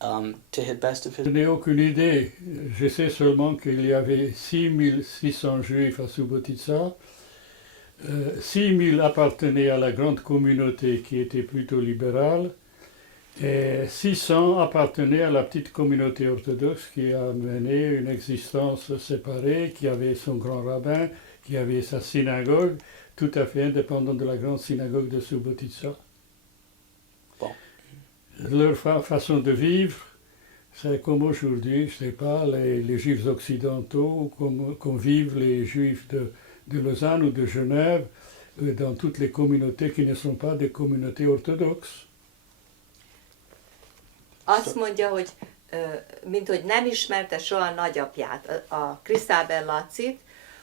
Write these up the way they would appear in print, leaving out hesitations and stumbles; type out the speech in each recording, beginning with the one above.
to his best of his... Je n'ai aucune idée. Je sais seulement qu'il y avait 6600 juifs à Subotica. 6000 appartenaient à la grande communauté qui était plutôt libérale. Et 600 appartenaient à la petite communauté orthodoxe qui a mené une existence séparée, qui avait son grand rabbin, qui avait sa synagogue, tout à fait indépendante de la grande synagogue de Subotica. Bon. Leur façon de vivre, c'est comme aujourd'hui, je ne sais pas, les juifs occidentaux, comme vivent les juifs de Lausanne ou de Genève, dans toutes les communautés qui ne sont pas des communautés orthodoxes. Azt mondja, hogy mint hogy nem ismerte soha a nagyapját, a Krisztáber Lacit,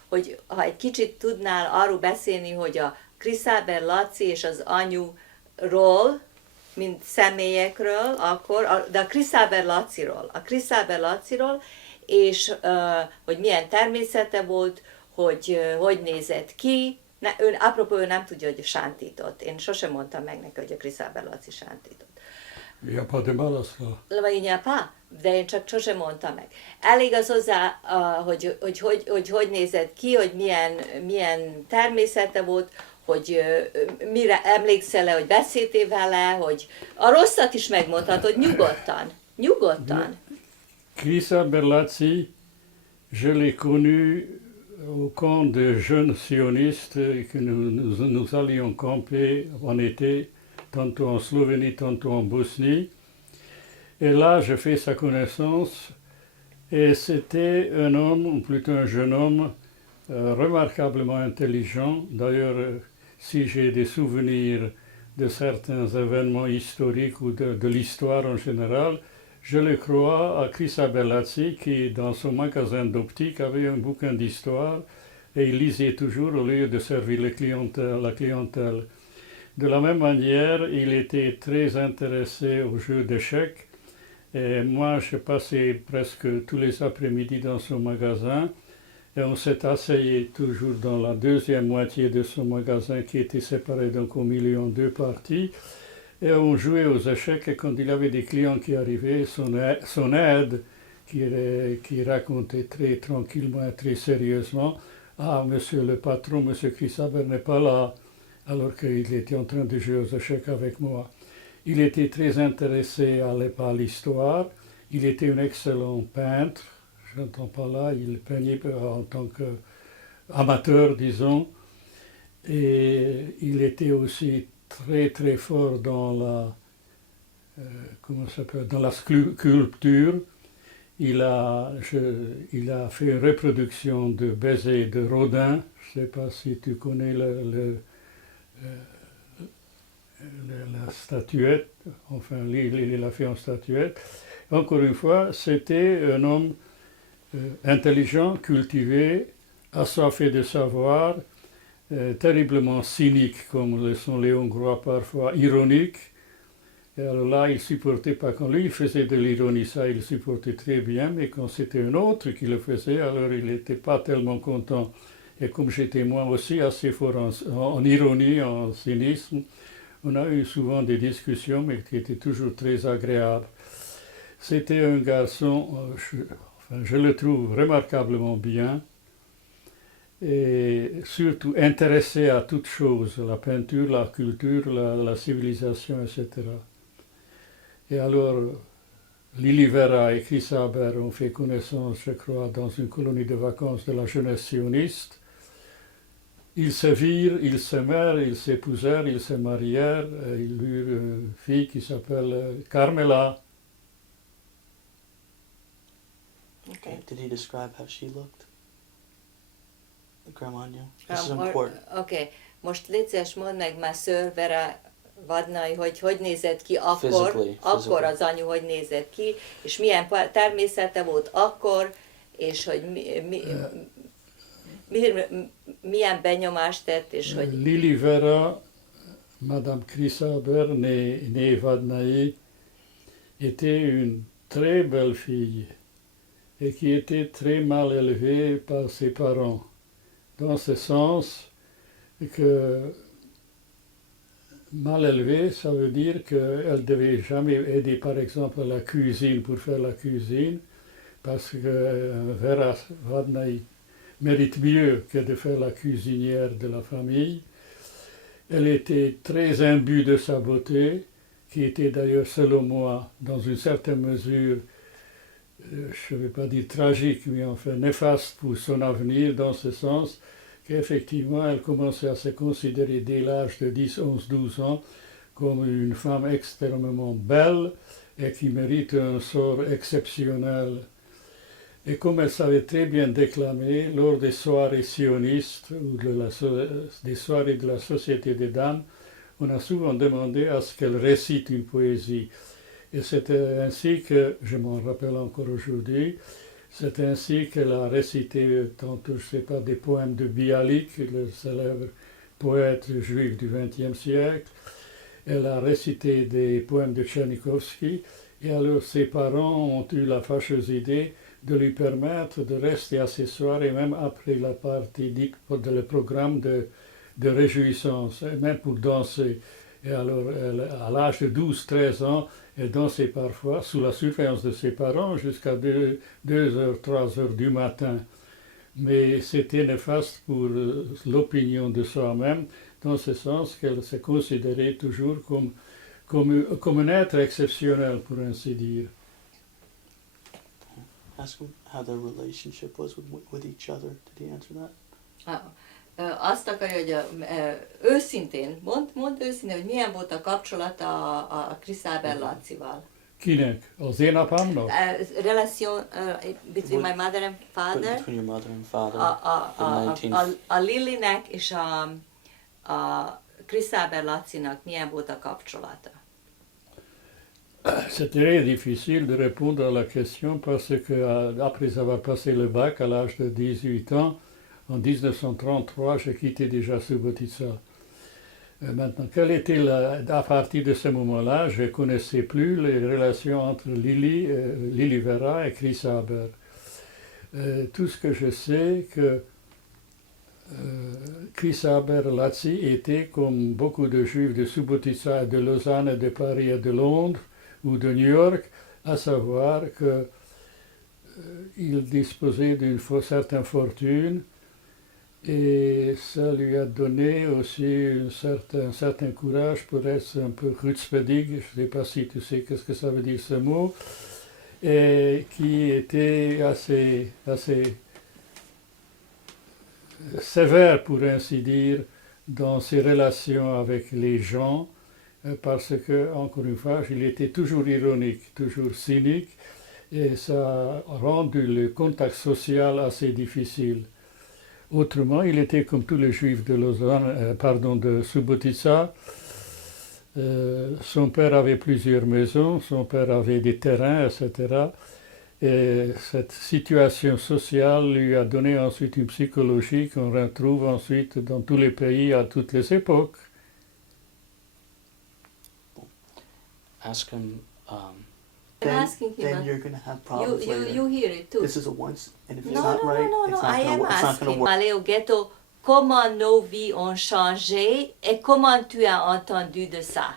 hogy ha egy kicsit tudnál arról beszélni, hogy a Krisztáber Laci és az anyuról, mint személyekről, akkor, de a Krisztáber Laciról, és hogy milyen természete volt, hogy nézett ki. Apropó, ő nem tudja, hogy sántított. Én sosem mondtam meg neki, hogy a Krisztáber Laci sántított. Il n'y a pas de mal à cela. De én csak sosem mondtam meg. Elég az hozzá, hogy nézett ki, hogy milyen természete volt, hogy mire emlékszel-e, hogy beszéltél vele, hogy a rosszat is megmondhatod, nyugodtan. Krisztáber Laci, je l'ai connu au camp de jeunes sionistes que nous allions camper en été, tantôt en Slovénie, tantôt en Bosnie. Et là, je fais sa connaissance. Et c'était un homme, ou plutôt un jeune homme, remarquablement intelligent. D'ailleurs, si j'ai des souvenirs de certains événements historiques ou de l'histoire en général, je le crois à Krisztáber Laci qui, dans son magasin d'optique, avait un bouquin d'histoire et il lisait toujours au lieu de servir la clientèle. De la même manière, il était très intéressé aux jeux d'échecs. Et moi, je passais presque tous les après-midi dans son magasin. Et on s'est asseyé toujours dans la deuxième moitié de son magasin qui était séparé donc au milieu en deux parties. Et on jouait aux échecs et quand il y avait des clients qui arrivaient, son aide qui racontait très tranquillement et très sérieusement « Ah, monsieur le patron, monsieur Krisztáber n'est pas là », alors qu'il était en train de jouer aux échecs avec moi. Il était très intéressé à l'histoire, il était un excellent peintre, je n'entends pas là, il peignait en tant qu'amateur, disons, et il était aussi très très fort dans la sculpture. Il a fait une reproduction de Baiser de Rodin, je ne sais pas si tu connais la statuette, enfin il l'a fait en statuette. Encore une fois, c'était un homme intelligent, cultivé, assoiffé de savoir, terriblement cynique comme le sont les Hongrois parfois, ironique. Et alors là, il ne supportait pas, quand lui il faisait de l'ironie, ça il supportait très bien, mais quand c'était un autre qui le faisait, alors il n'était pas tellement content. Et comme j'étais moi aussi assez fort en ironie, en cynisme, on a eu souvent des discussions, mais qui étaient toujours très agréables. C'était un garçon, je le trouve remarquablement bien, et surtout intéressé à toutes choses, la peinture, la culture, la civilisation, etc. Et alors, Lili Vera et Krisztáber ont fait connaissance, je crois, dans une colonie de vacances de la jeunesse sioniste. Ils se virent, ils s'aimèrent, ils s'épousèrent, ils se marièrent, ils eurent une fille qui s'appelle Carmela. Okay. Did he describe how she looked? Grandma Anya? This is important. Oké, most légy szíves, mondd meg már Sir Vera Vadnai, hogy nézett ki Physically. akkor az anyu hogy nézett ki, és milyen természete volt akkor, és hogy milyen benyomást tett, és hogy... Lili Vera, Madame Krisztáber, née Vadnai, était une très belle fille et qui était très mal élevée par ses parents, dans ce sens que mal élevée, ça veut dire qu'elle ne devait jamais aider par exemple à la cuisine pour faire la cuisine, parce que Vera Vadnai mérite mieux que de faire la cuisinière de la famille. Elle était très imbue de sa beauté, qui était d'ailleurs, selon moi, dans une certaine mesure, je ne vais pas dire tragique, mais enfin néfaste pour son avenir, dans ce sens qu'effectivement, elle commençait à se considérer dès l'âge de 10, 11, 12 ans comme une femme extrêmement belle et qui mérite un sort exceptionnel. Et comme elle savait très bien déclamer, lors des soirées sionistes ou des soirées de la Société des Dames, on a souvent demandé à ce qu'elle récite une poésie. Et c'était ainsi que, je m'en rappelle encore aujourd'hui, c'est ainsi qu'elle a récité, tantôt, je ne sais pas, des poèmes de Bialik, le célèbre poète juif du XXe siècle. Elle a récité des poèmes de Tchernikovski. Et alors ses parents ont eu la fâcheuse idée de lui permettre de rester à ces soirées, même après la partie dite pour le programme de réjouissance, et même pour danser. Et alors, à l'âge de 12-13 ans, elle dansait parfois sous la surveillance de ses parents jusqu'à 2h, 3h du matin. Mais c'était néfaste pour l'opinion de soi-même, dans ce sens qu'elle se considérait toujours comme un être exceptionnel, pour ainsi dire. Ask him how their relationship was with each other. Did he answer that? Azt akarja, hogy őszintén, mondd őszintén, hogy milyen volt a kapcsolata a Kriszábel Lacival. Kinek? Az én apámnak? Relation between my mother and father. Between your mother and father. A Lilinek és a Kriszábel Lacinak milyen volt a kapcsolata? C'est très difficile de répondre à la question parce que après avoir passé le bac à l'âge de 18 ans, en 1933, j'ai quitté déjà Subotica. Maintenant, à partir de ce moment-là, je ne connaissais plus les relations entre Lili Vera et Chris Haber. Tout ce que je sais, que Chris Haber Laci était, comme beaucoup de juifs de Subotica, de Lausanne, de Paris et de Londres, ou de New York, à savoir qu'il disposait d'une certaine fortune et ça lui a donné aussi un certain courage pour être un peu chutzpedig, je ne sais pas si tu sais qu'est-ce que ça veut dire ce mot, et qui était assez sévère, pour ainsi dire, dans ses relations avec les gens, parce que, encore une fois, il était toujours ironique, toujours cynique, et ça a rendu le contact social assez difficile. Autrement, il était comme tous les juifs de de Subotica. Son père avait plusieurs maisons, son père avait des terrains, etc. Et cette situation sociale lui a donné ensuite une psychologie qu'on retrouve ensuite dans tous les pays à toutes les époques. Ask him. I'm asking him. Then you're going to have problems later. You hear it too. This is a once, and if it's No, not no, right, no, it's no, not I going am to work. It's not going asking. to work. Allez au ghetto, comment nos vies ont changé et comment tu as entendu de ça?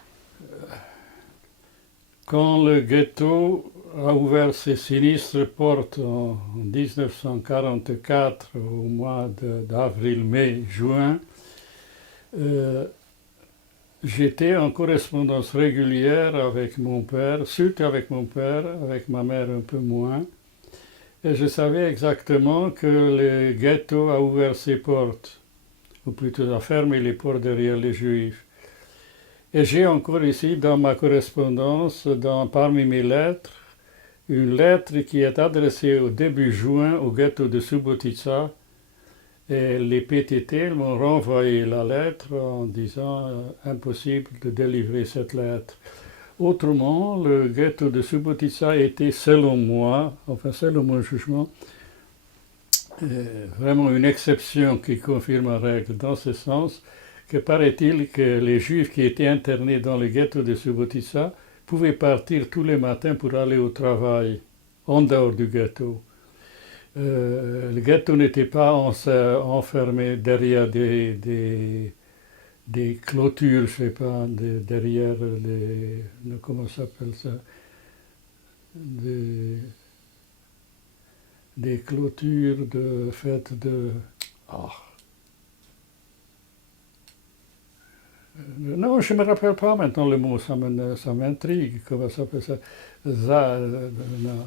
Quand le ghetto a ouvert ses sinistres portes en 1944, au mois d'avril, mai, juin, j'étais en correspondance régulière avec mon père, surtout avec mon père, avec ma mère un peu moins. Et je savais exactement que le ghetto a ouvert ses portes, ou plutôt a fermé les portes derrière les juifs. Et j'ai encore ici dans ma correspondance, parmi mes lettres, une lettre qui est adressée au début juin au ghetto de Subotica. Et les PTT m'ont renvoyé la lettre en disant impossible de délivrer cette lettre. Autrement, le ghetto de Subotica était, selon moi, enfin selon mon jugement, vraiment une exception qui confirme la règle, dans ce sens que paraît-il que les juifs qui étaient internés dans le ghetto de Subotica pouvaient partir tous les matins pour aller au travail, en dehors du ghetto. Le ghetto n'était pas enfermé derrière des des clôtures, je sais pas, derrière comment ça s'appelle ça, des clôtures faites de... ah. Non, je ne me rappelle pas maintenant le mot, ça m'intrigue, comment ça s'appelle ça. Non.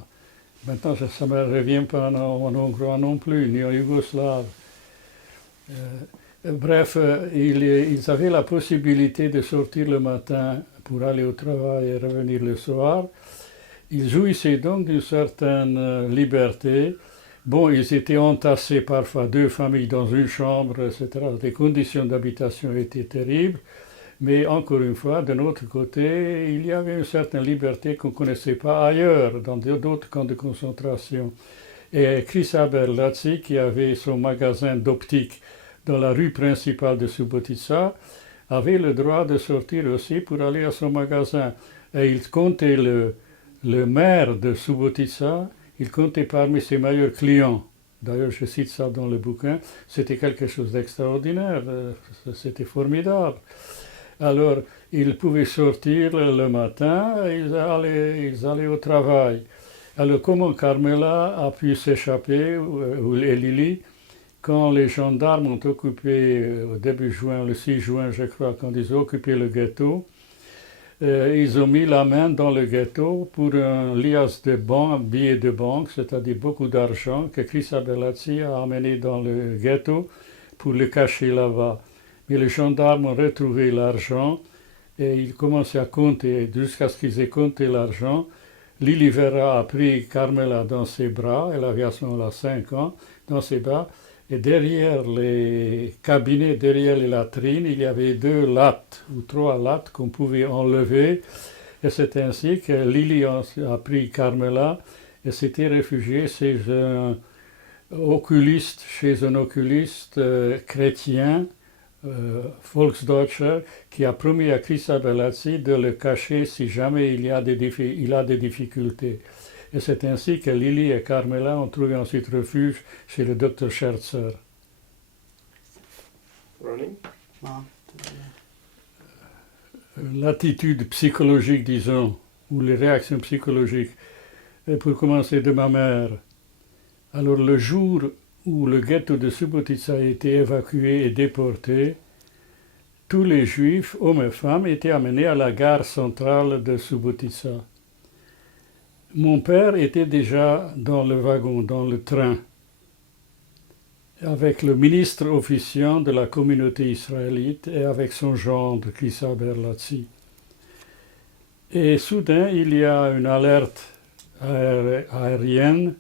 Maintenant, ça ne me revient pas en hongrois non plus, ni en yougoslave. Bref, ils avaient la possibilité de sortir le matin pour aller au travail et revenir le soir. Ils jouissaient donc d'une certaine liberté. Bon, ils étaient entassés parfois 2 familles dans une chambre, etc. Les conditions d'habitation étaient terribles. Mais encore une fois, de notre côté, il y avait une certaine liberté qu'on ne connaissait pas ailleurs, dans d'autres camps de concentration. Et Krisaber Latsi, qui avait son magasin d'optique dans la rue principale de Subotica, avait le droit de sortir aussi pour aller à son magasin. Et il comptait le maire de Subotica, il comptait parmi ses meilleurs clients. D'ailleurs, je cite ça dans le bouquin, c'était quelque chose d'extraordinaire, c'était formidable. Alors, ils pouvaient sortir le matin, ils allaient au travail. Alors, comment Carmela a pu s'échapper, et Lily, quand les gendarmes ont occupé, au début juin, le 6 juin, je crois, quand ils ont occupé le ghetto, ils ont mis la main dans le ghetto pour un liasse de billets de banque, c'est-à-dire beaucoup d'argent que Krista Bellazzi a amené dans le ghetto pour le cacher là-bas. Mais les gendarmes ont retrouvé l'argent et ils commençaient à compter jusqu'à ce qu'ils aient compté l'argent. Lily Vera a pris Carmela dans ses bras, elle avait à ce moment-là 5 ans, dans ses bras, et derrière les cabinets, derrière les latrines, il y avait 2 lattes ou 3 lattes qu'on pouvait enlever. Et c'est ainsi que Lily a pris Carmela et s'était réfugiée chez un oculiste chrétien, Volksdeutscher, qui a promis à Krista Bellazzi de le cacher si jamais il a des difficultés. Et c'est ainsi que Lily et Carmela ont trouvé ensuite refuge chez le docteur Scherzer. Running? Non. L'attitude psychologique, disons, ou les réactions psychologiques, et pour commencer de ma mère. Alors le jour où le ghetto de Subotica a été évacué et déporté, tous les juifs, hommes et femmes, étaient amenés à la gare centrale de Subotica. Mon père était déjà dans le wagon, dans le train, avec le ministre officiant de la communauté israélite et avec son gendre, Krista Bellazzi. Et soudain, il y a une alerte aérienne.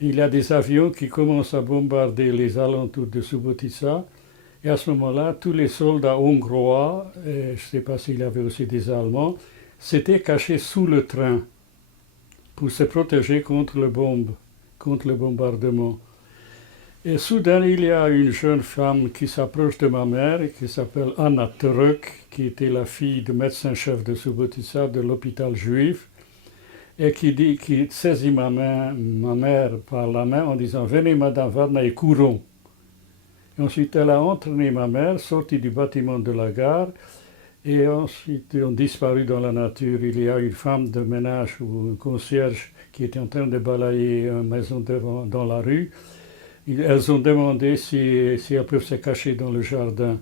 Il y a des avions qui commencent à bombarder les alentours de Subotica. Et à ce moment-là, tous les soldats hongrois, et je ne sais pas s'il y avait aussi des Allemands, s'étaient cachés sous le train pour se protéger contre le bombardement. Et soudain, il y a une jeune femme qui s'approche de ma mère et qui s'appelle Anna Turek, qui était la fille du médecin-chef de Subotica, de l'hôpital juif, et qui saisit ma mère par la main en disant « Venez, Madame Varna, et courons ». Et ensuite, elle a entraîné ma mère, sortie du bâtiment de la gare, et ensuite ils ont disparu dans la nature. Il y a une femme de ménage ou un concierge qui était en train de balayer une maison dans la rue. Elles ont demandé si elles peuvent se cacher dans le jardin,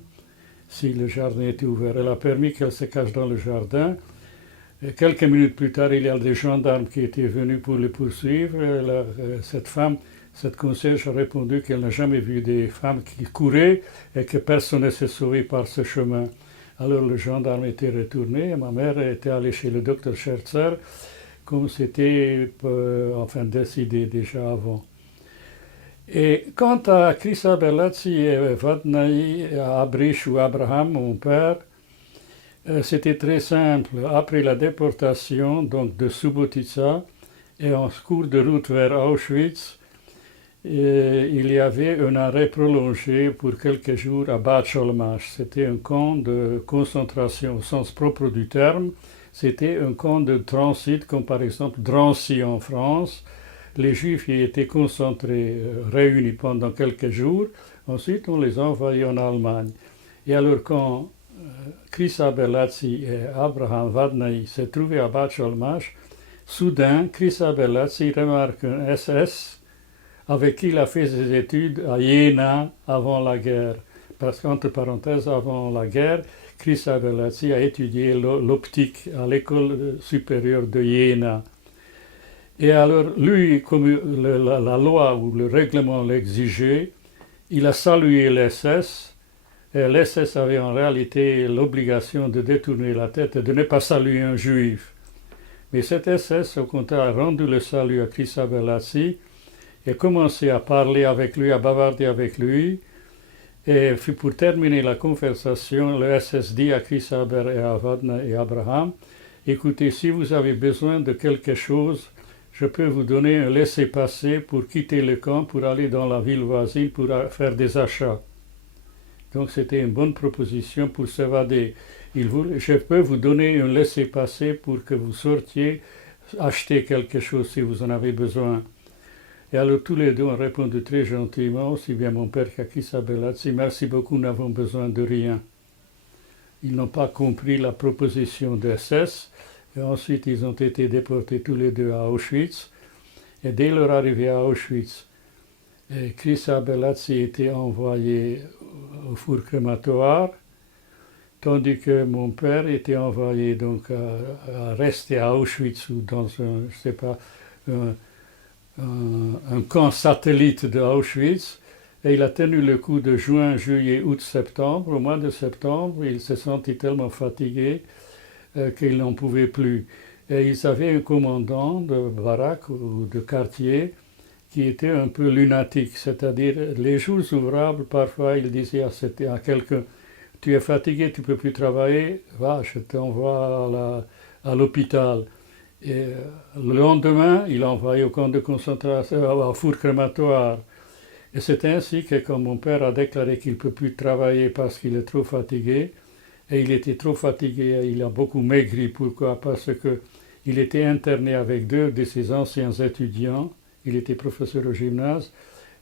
si le jardin était ouvert. Elle a permis qu'elles se cachent dans le jardin. Et quelques minutes plus tard, il y a des gendarmes qui étaient venus pour les poursuivre. Cette concierge a répondu qu'elle n'a jamais vu des femmes qui couraient et que personne ne s'est sauvé par ce chemin. Alors le gendarme était retourné et ma mère était allée chez le docteur Scherzer, comme c'était décidé déjà avant. Et quant à Krista Bellazzi et Vadnai, Abrish ou Abraham, mon père, c'était très simple. Après la déportation donc, de Subotica et en cours de route vers Auschwitz, il y avait un arrêt prolongé pour quelques jours à Bad Scholmash. C'était un camp de concentration au sens propre du terme. C'était un camp de transit, comme par exemple Drancy en France. Les Juifs y étaient concentrés, réunis pendant quelques jours. Ensuite, on les envoyait en Allemagne. Et alors, quand Chrysa Bellazzi et Abraham Vadnai se trouvaient à Bad Chalmach, soudain, Chrysa Bellazzi remarque un SS avec qui il a fait ses études à Jena avant la guerre. Parce qu'entre parenthèses, avant la guerre, Chrysa Bellazzi a étudié l'optique à l'école supérieure de Jena. Et alors, lui, comme la loi ou le règlement l'exigeait, il a salué l'SS. L'SS avait en réalité l'obligation de détourner la tête et de ne pas saluer un juif. Mais cet SS, au contraire, a rendu le salut à Chrysa Bellazzi et a commencé à parler avec lui, à bavarder avec lui. Et pour terminer la conversation, le SS dit à Chrysa et à Vadna et Abraham, écoutez, si vous avez besoin de quelque chose, je peux vous donner un laissez-passer pour quitter le camp, pour aller dans la ville voisine, pour faire des achats. Donc c'était une bonne proposition pour s'évader. Je peux vous donner un laissez-passer pour que vous sortiez, acheter quelque chose si vous en avez besoin. Et alors tous les deux ont répondu très gentiment, aussi bien mon père qu'Chrysa Bellazzi, merci beaucoup, nous n'avons besoin de rien. Ils n'ont pas compris la proposition de SS, et ensuite ils ont été déportés tous les deux à Auschwitz. Et dès leur arrivée à Auschwitz, Chrysa Bellazzi était envoyé au four crématoire, tandis que mon père était envoyé donc à rester à Auschwitz ou dans un, je sais pas, un camp satellite de Auschwitz. Et il a tenu le coup de juin, juillet, août, septembre. Au mois de septembre, il s'est senti tellement fatigué qu'il n'en pouvait plus. Et ils avaient un commandant de baraque ou de quartier qui était un peu lunatique, c'est-à-dire les jours ouvrables, parfois il disait à quelqu'un, tu es fatigué, tu ne peux plus travailler, va, je t'envoie à l'hôpital. Et le lendemain, il envoyait au camp de concentration, au four crématoire. Et c'est ainsi que quand mon père a déclaré qu'il ne peut plus travailler parce qu'il est trop fatigué, et il était trop fatigué, il a beaucoup maigri. Pourquoi? Parce qu'il était interné avec deux de ses anciens étudiants. Il était professeur au gymnase,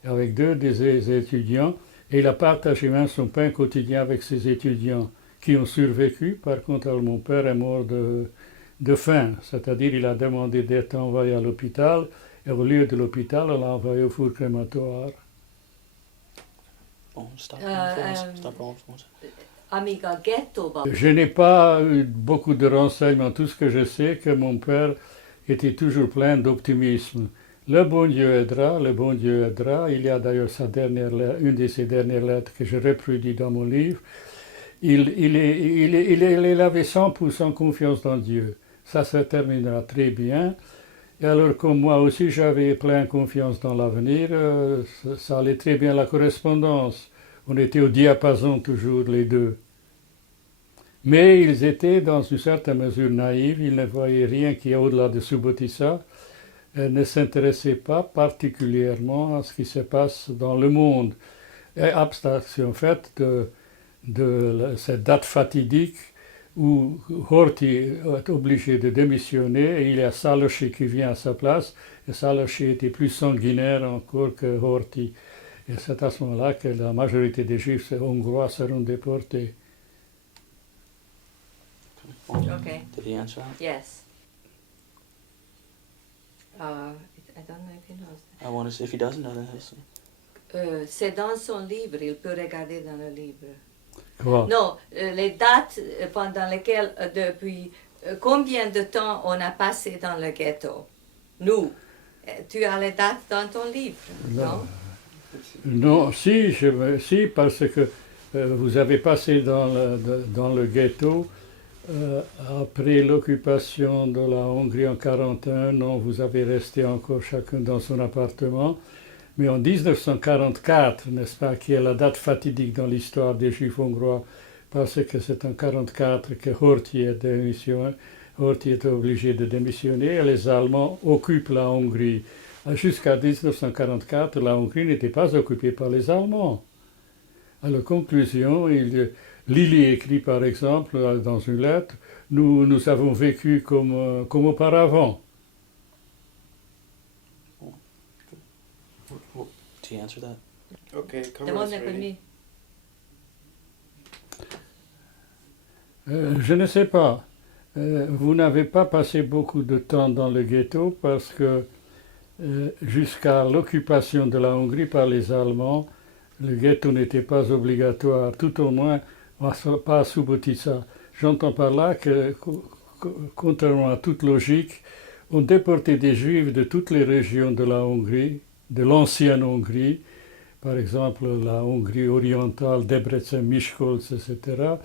avec deux des étudiants, et il a partagé même son pain quotidien avec ses étudiants qui ont survécu. Par contre, mon père est mort de faim, c'est-à-dire il a demandé d'être envoyé à l'hôpital, et au lieu de l'hôpital, on l'a envoyé au four crématoire. Bon, stop Amíg a gettóba Je n'ai pas eu beaucoup de renseignements. Tout ce que je sais, que mon père était toujours plein d'optimisme. Le bon Dieu aidera, le bon Dieu aidera. Il y a d'ailleurs une de ses dernières lettres que je reproduis dans mon livre. Il avait 100% confiance dans Dieu. Ça se terminera très bien. Et alors, comme moi aussi, j'avais plein confiance dans l'avenir, ça allait très bien la correspondance. On était au diapason toujours, les deux. Mais ils étaient dans une certaine mesure naïfs, ils ne voyaient rien qui est au-delà de Subotica, ne s'intéressaient pas particulièrement à ce qui se passe dans le monde. Et abstraction faite de cette date fatidique où Horthy est obligé de démissionner et il y a Salochi qui vient à sa place, et Salochi était plus sanguinaire encore que Horthy. Et c'est à ce moment-là que la majorité des Juifs hongrois seront déportés. Okay. Did he answer that? Yes. I don't know if he knows that. I want to see if he doesn't know that. C'est dans son livre, il peut regarder dans le livre. Quoi? Non, les dates pendant lesquelles, depuis combien de temps on a passé dans le ghetto? Nous. Tu as les dates dans ton livre, non? Non, si, parce que vous avez passé dans le ghetto après l'occupation de la Hongrie en 1941. Non, vous avez resté encore chacun dans son appartement. Mais en 1944, n'est-ce pas, qui est la date fatidique dans l'histoire des Juifs hongrois, parce que c'est en 1944 que Horthy est obligé de démissionner et les Allemands occupent la Hongrie. Jusqu'à 1944, la Hongrie n'était pas occupée par les Allemands. À la conclusion, Lili écrit par exemple dans une lettre, nous avons vécu comme auparavant. Did he answer that? Okay, Demande camera's ready. connu. Je ne sais pas. Vous n'avez pas passé beaucoup de temps dans le ghetto parce que jusqu'à l'occupation de la Hongrie par les Allemands, le ghetto n'était pas obligatoire, tout au moins pas à Subotica. J'entends par là que, contrairement à toute logique, on déportait des Juifs de toutes les régions de la Hongrie, de l'ancienne Hongrie, par exemple la Hongrie orientale, Debrecen, Miskolc, etc.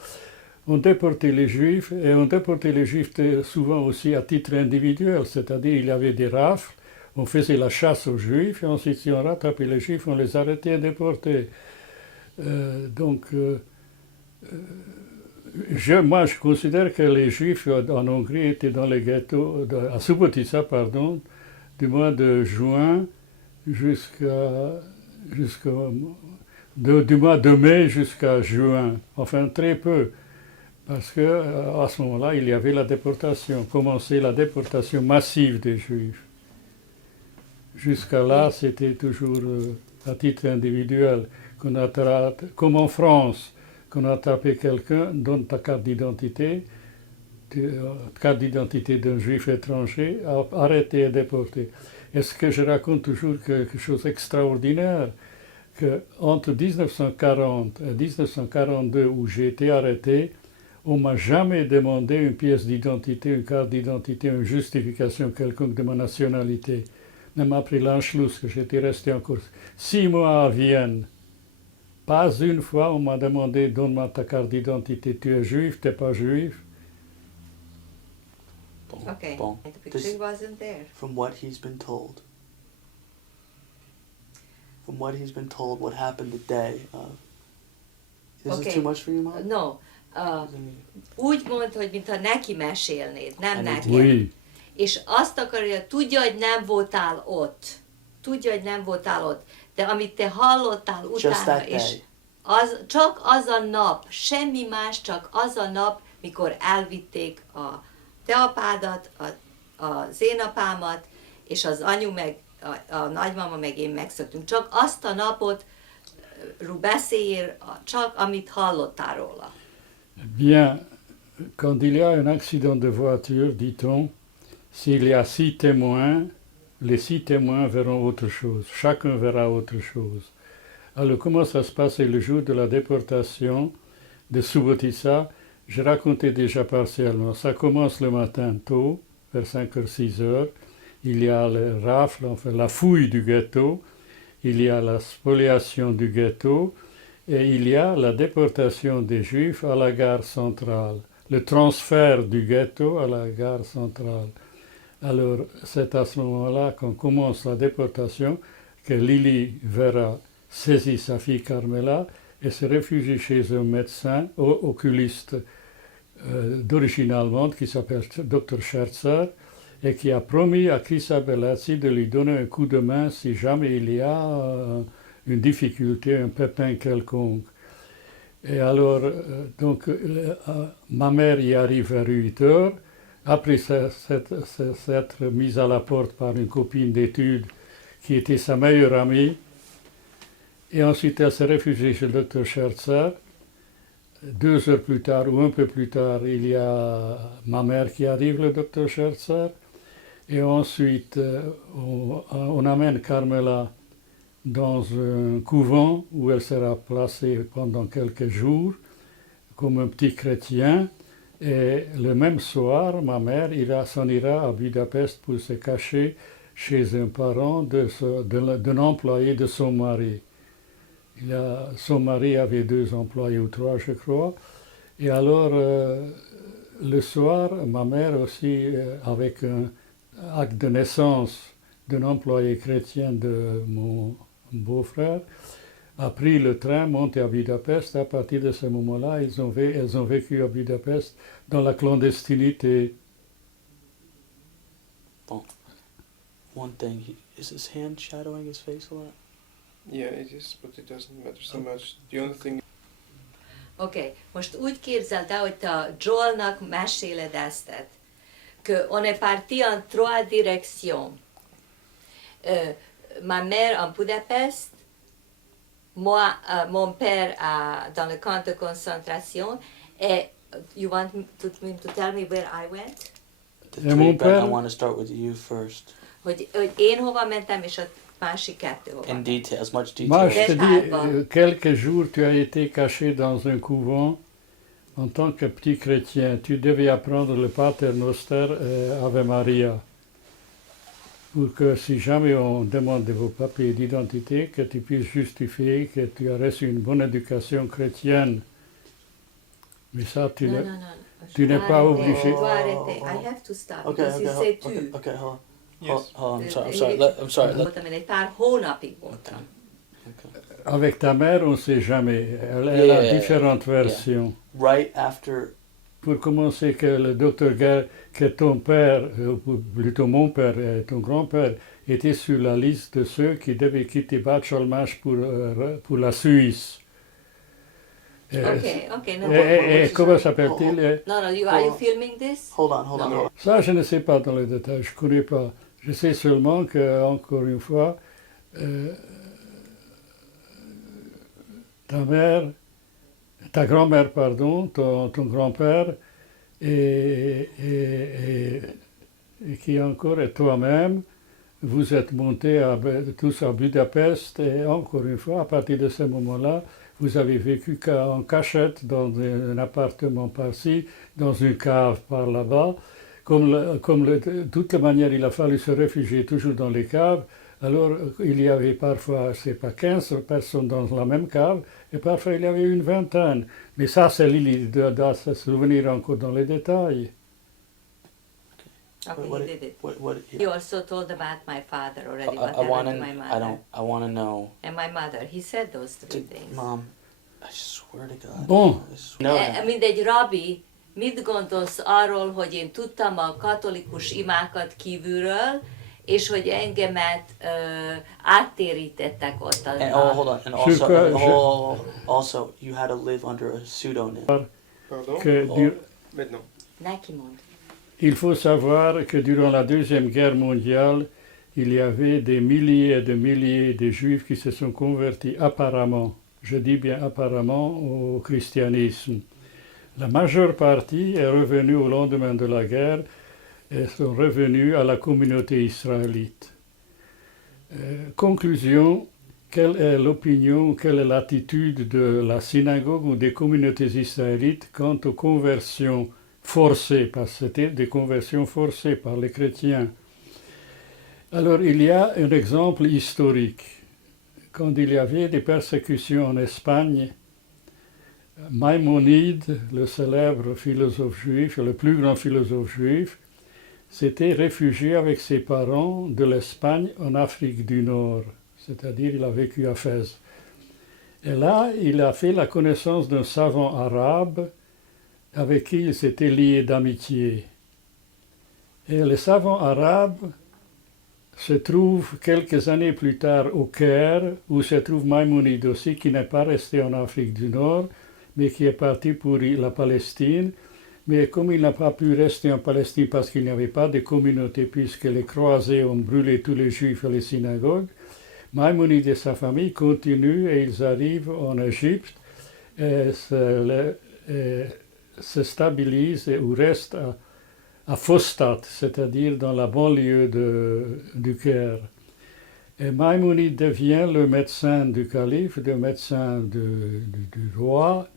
On déportait les Juifs et on déportait les Juifs souvent aussi à titre individuel, c'est-à-dire il y avait des rafles, on faisait la chasse aux Juifs et ensuite si on rattrapait les Juifs, on les arrêtait et déportait. Moi je considère que les Juifs en Hongrie étaient dans les ghettos, à Subotica, pardon, du mois de juin du mois de mai jusqu'à juin, enfin très peu. Parce qu'à ce moment-là, il y avait la déportation, commençait la déportation massive des Juifs. Jusqu'à là, c'était toujours à titre individuel. Comme en France, qu'on a tapé quelqu'un, donne ta carte d'identité d'un Juif étranger, arrêté et déporté. Est-ce que je raconte toujours quelque chose d'extraordinaire qu'entre 1940 et 1942, où j'ai été arrêté, on ne m'a jamais demandé une pièce d'identité, une carte d'identité, une justification quelconque de ma nationalité. Même après l'Anschluss, que j'étais resté encore 6 mois à Vienne, pas une fois on m'a demandé « donne-moi ta carte d'identité, tu es juif, tu n'es pas juif ». Okay, Bon. the picture wasn't there. From what he's been told, what happened the day of. Is Okay. this too much for you, Mom? No, úgy mondd, hogy mintha neki mesélnéd, nem nekem. Oui. És azt akarja, tudja, hogy nem voltál ott. Tudja, hogy nem voltál ott. De amit te hallottál Just utána, that és day. csak az a nap, semmi más, csak az a nap, mikor elvitték a te apádat, az én apámat, és az anyu meg, a nagymama meg én megszöktünk. Csak azt a napot beszéljél, csak amit hallottál róla. Bien, quand il y a un accident de voiture, dit-on, s'il y a 6 témoins, les 6 témoins verront autre chose. Chacun verra autre chose. Alors, comment ça se passait le jour de la déportation de Subotica? Je racontais déjà partiellement. Ça commence le matin tôt, vers 5h, 6h. Il y a le rafle, enfin la fouille du ghetto. Il y a la spoliation du ghetto. Et il y a la déportation des Juifs à la gare centrale. Le transfert du ghetto à la gare centrale. Alors, c'est à ce moment-là qu'on commence la déportation que Lili Vera saisit sa fille Carmela et se réfugie chez un médecin oculiste d'origine allemande qui s'appelle Dr. Scherzer et qui a promis à Christa Bellazzi de lui donner un coup de main si jamais il y a une difficulté, un pépin quelconque. Et alors, ma mère y arrive vers 8 heures. Après s'être mise à la porte par une copine d'études qui était sa meilleure amie, et ensuite elle s'est réfugiée chez le Dr. Scherzer. 2 heures plus tard, ou un peu plus tard, il y a ma mère qui arrive, le Dr. Scherzer, et ensuite on amène Carmela dans un couvent où elle sera placée pendant quelques jours comme un petit chrétien. Et le même soir, ma mère s'en ira à Budapest pour se cacher chez un parent d'un employé de son mari. Son mari avait 2 employés ou 3, je crois. Et alors, le soir, ma mère aussi, avec un acte de naissance d'un employé chrétien de mon beau-frère, a pris le train, monté à Budapest. À partir de ce moment-là, elles ont vécu à Budapest dans la clandestinité. Bon. One thing, is his hand shadowing his face a lot? Yeah, it is, but it doesn't matter so much. The only thing. Oké, most úgy képzeld el, hogy te a Joelnak meséled ezt, que on est parti en 3 directions. Ma mère en Budapest, moi, mon père dans le camp de concentration, et You want me to tell me where I went? The Et three, mon Ben, I père? want to start with you first. Hogy én hova mentem, és a másik kettő hova In ment. detail, as much Moi, detail. je te dis, quelques jours, tu as été caché dans un couvent en tant que petit chrétien. Tu devais apprendre le Pater Noster Ave Maria. Pour que si jamais on demande vos papiers d'identité, que tu puisses justifier que tu as reçu une bonne éducation chrétienne. Mais ça, tu n'es pas obligé. Tu dois arrêter. I have to stop Okay, because okay, you say okay, two. okay, hold on. Yes. Hold on, I'm sorry. I'm sorry. Voltam, én egy pár hónapig voltam. Avec ta mère, on ne sait jamais. Elle a Yeah, différentes versions. Right after, Pour commencer, que le docteur Guerre, que ton père, ou plutôt mon père et ton grand-père, étaient sur la liste de ceux qui devaient quitter Bad Chalmers pour la Suisse. Okay, no. Et comment s'appelle-t-il? No, are you filming this? hold on, hold on. Ça, je ne sais pas dans les détails, je ne connais pas. Je sais seulement que, encore une fois, ta grand-mère, pardon, ton grand-père, et qui encore, et toi-même, vous êtes montés tous à Budapest, et encore une fois, à partir de ce moment-là, vous avez vécu en cachette dans un appartement par-ci, dans une cave par là-bas. De toute manière, il a fallu se réfugier toujours dans les caves. Alors, il y avait parfois, c'est pas 15 personnes dans la même cave, et parfois il y avait une vingtaine. Mais ça, c'est Lily doit se souvenir encore dans les détails. Okay, What- he did it. What? He also told about my father already, what I want happened to. to my I mother. don't. I want to know. And my mother, he said those three Did, things. Mom, I swear to God. Bon. I swear. No. Mindegy, Rabbi, mit gondolsz arról, hogy én tudtam a katolikus imákat kívülről, és hogy engemet áttérítettek ott a... And hold on. And Je also, crois- also, you had to live under a pseudonym. Pardon? Maintenant. Neki mond. Il faut savoir que durant la Deuxième Guerre mondiale, il y avait des milliers et des milliers de Juifs qui se sont convertis apparemment, je dis bien apparemment, au christianisme. La majeure partie est revenue au lendemain de la guerre et sont revenus à la communauté israélite. Conclusion, quelle est l'opinion, quelle est l'attitude de la synagogue ou des communautés israélites quant aux conversions forcées, parce que c'était des conversions forcées par les chrétiens. Alors il y a un exemple historique. Quand il y avait des persécutions en Espagne, Maïmonide, le célèbre philosophe juif, le plus grand philosophe juif, s'était réfugié avec ses parents de l'Espagne en Afrique du Nord, c'est-à-dire il a vécu à Fès. Et là, il a fait la connaissance d'un savant arabe avec qui il s'était lié d'amitié. Et le savant arabe se trouve quelques années plus tard au Caire, où se trouve Maïmonide aussi, qui n'est pas resté en Afrique du Nord, mais qui est parti pour la Palestine. Mais comme il n'a pas pu rester en Palestine parce qu'il n'y avait pas de communauté, puisque les croisés ont brûlé tous les juifs et les synagogues, Maïmonide et sa famille continuent et ils arrivent en Égypte et se stabilisent ou restent à Fostat, c'est-à-dire dans la banlieue du Caire. Et Maïmonide devient le médecin du calife, le médecin du roi,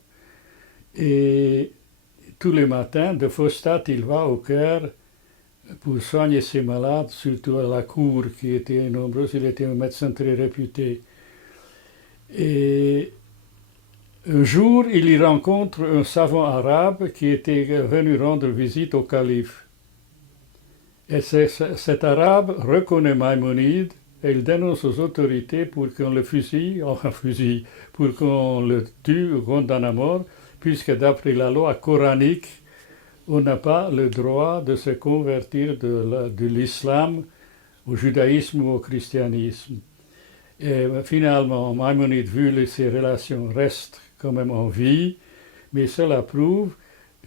et tous les matins, de Fostat, il va au Caire pour soigner ses malades, surtout à la cour qui était nombreuse. Il était un médecin très réputé. Et un jour, il y rencontre un savant arabe qui était venu rendre visite au calife. Et cet arabe reconnaît Maïmonide et il dénonce aux autorités pour qu'on le fusille, pour qu'on le tue ou condamne à mort, puisque d'après la loi coranique, on n'a pas le droit de se convertir de l'islam au judaïsme ou au christianisme. Et finalement, Maïmonide, vu que ses relations restent quand même en vie, mais cela prouve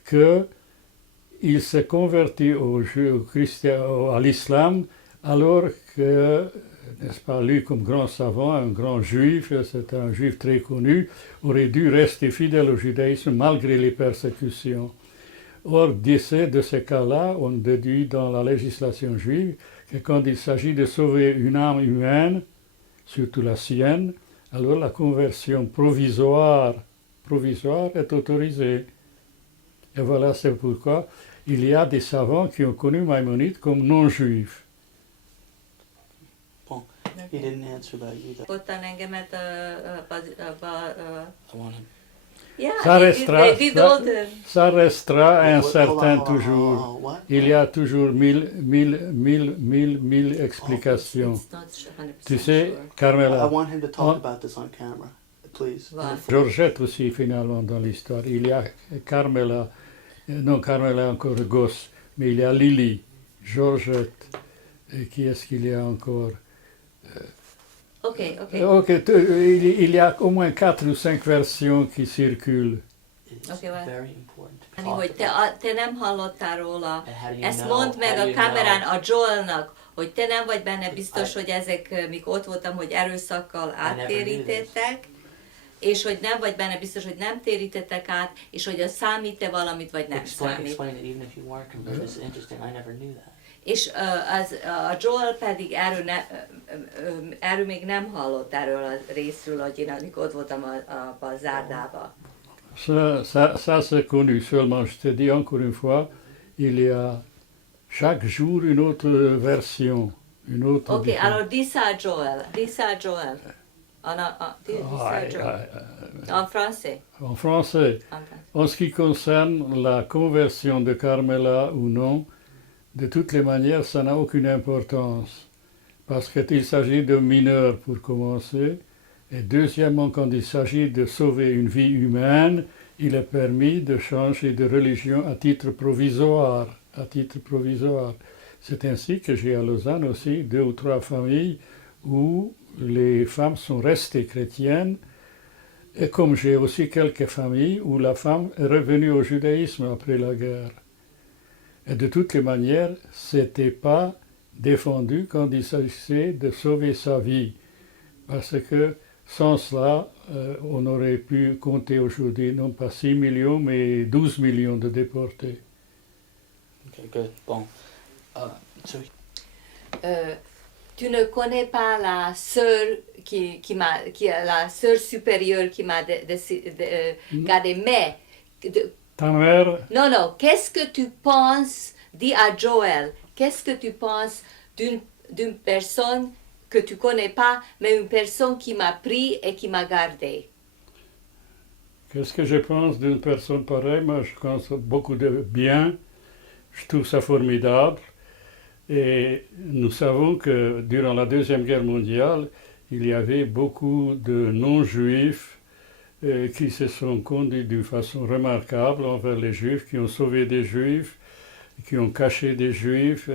qu'il se convertit à l'islam alors que n'est-ce pas, lui comme grand savant, un grand juif, c'est un juif très connu, aurait dû rester fidèle au judaïsme malgré les persécutions. Or, de ces cas-là, on déduit dans la législation juive que quand il s'agit de sauver une âme humaine, surtout la sienne, alors la conversion provisoire est autorisée. Et voilà, c'est pourquoi il y a des savants qui ont connu Maïmonide comme non-juifs. He didn't answer that either. Ottan engemet I want him. Yeah, Ça they restera, did all the... ça restera Hold on, incertain hold on, toujours. hold on, what? Il y a toujours mille explications. It's not 100% Tu sais, sure. I Carmela, want him to talk Oh. about this on camera, please. Voilà. Georgette aussi finalement dans l'histoire. Il y a Carmela, non Carmela encore gosse, mais il y a Lily, Georgette, et qui est-ce qu'il y a encore? Ok, ok. Ok, il y a au moins 4 ou 5 versions qui circulent. It's Okay, well. very important to Ani, talk hogy about. te nem hallottál róla, And how do you ezt know? mondd meg How do a you kamerán know? a Joelnak, hogy te nem vagy benne biztos, hogy ezek, mikor ott voltam, hogy erőszakkal áttérítettek, és hogy nem vagy benne biztos, hogy nem térítettek át, és hogy az számít-e valamit, vagy nem számít. Explain it even if you are converted. This is interesting. I never knew that. És a Joel pedig erről még nem hallott erről a részről, hogy én amikor ott voltam a zárdában. Ça c'est connu seulement, je te dis encore une fois, il y a chaque jour une autre version, une autre Ok, différente. alors dis ça à Joel. Dis ça à Joel. En français. En français, En français. en ce qui concerne la conversion de Carmela ou non, de toutes les manières, ça n'a aucune importance. Parce qu'il s'agit de mineurs pour commencer. Et deuxièmement, quand il s'agit de sauver une vie humaine, il est permis de changer de religion à titre provisoire. À titre provisoire. C'est ainsi que j'ai à Lausanne aussi 2 ou 3 familles où les femmes sont restées chrétiennes. Et comme j'ai aussi quelques familles où la femme est revenue au judaïsme après la guerre. Et de toutes les manières, ce n'était pas défendu quand il s'agissait de sauver sa vie. Parce que sans cela, on aurait pu compter aujourd'hui non pas 6 millions, mais 12 millions de déportés. Okay, good. Bon. So Tu ne connais pas la sœur la sœur supérieure qui m'a gardé, mais Ta mère, non, qu'est-ce que tu penses, dis à Joël, qu'est-ce que tu penses d'une personne que tu connais pas, mais une personne qui m'a pris et qui m'a gardé? qu'est-ce que je pense d'une personne pareille? Moi, je pense beaucoup de bien. Je trouve ça formidable. Et nous savons que durant la Deuxième Guerre mondiale, il y avait beaucoup de non-juifs qui se sont conduits d'une façon remarquable envers les juifs, qui ont sauvé des juifs, qui ont caché des juifs.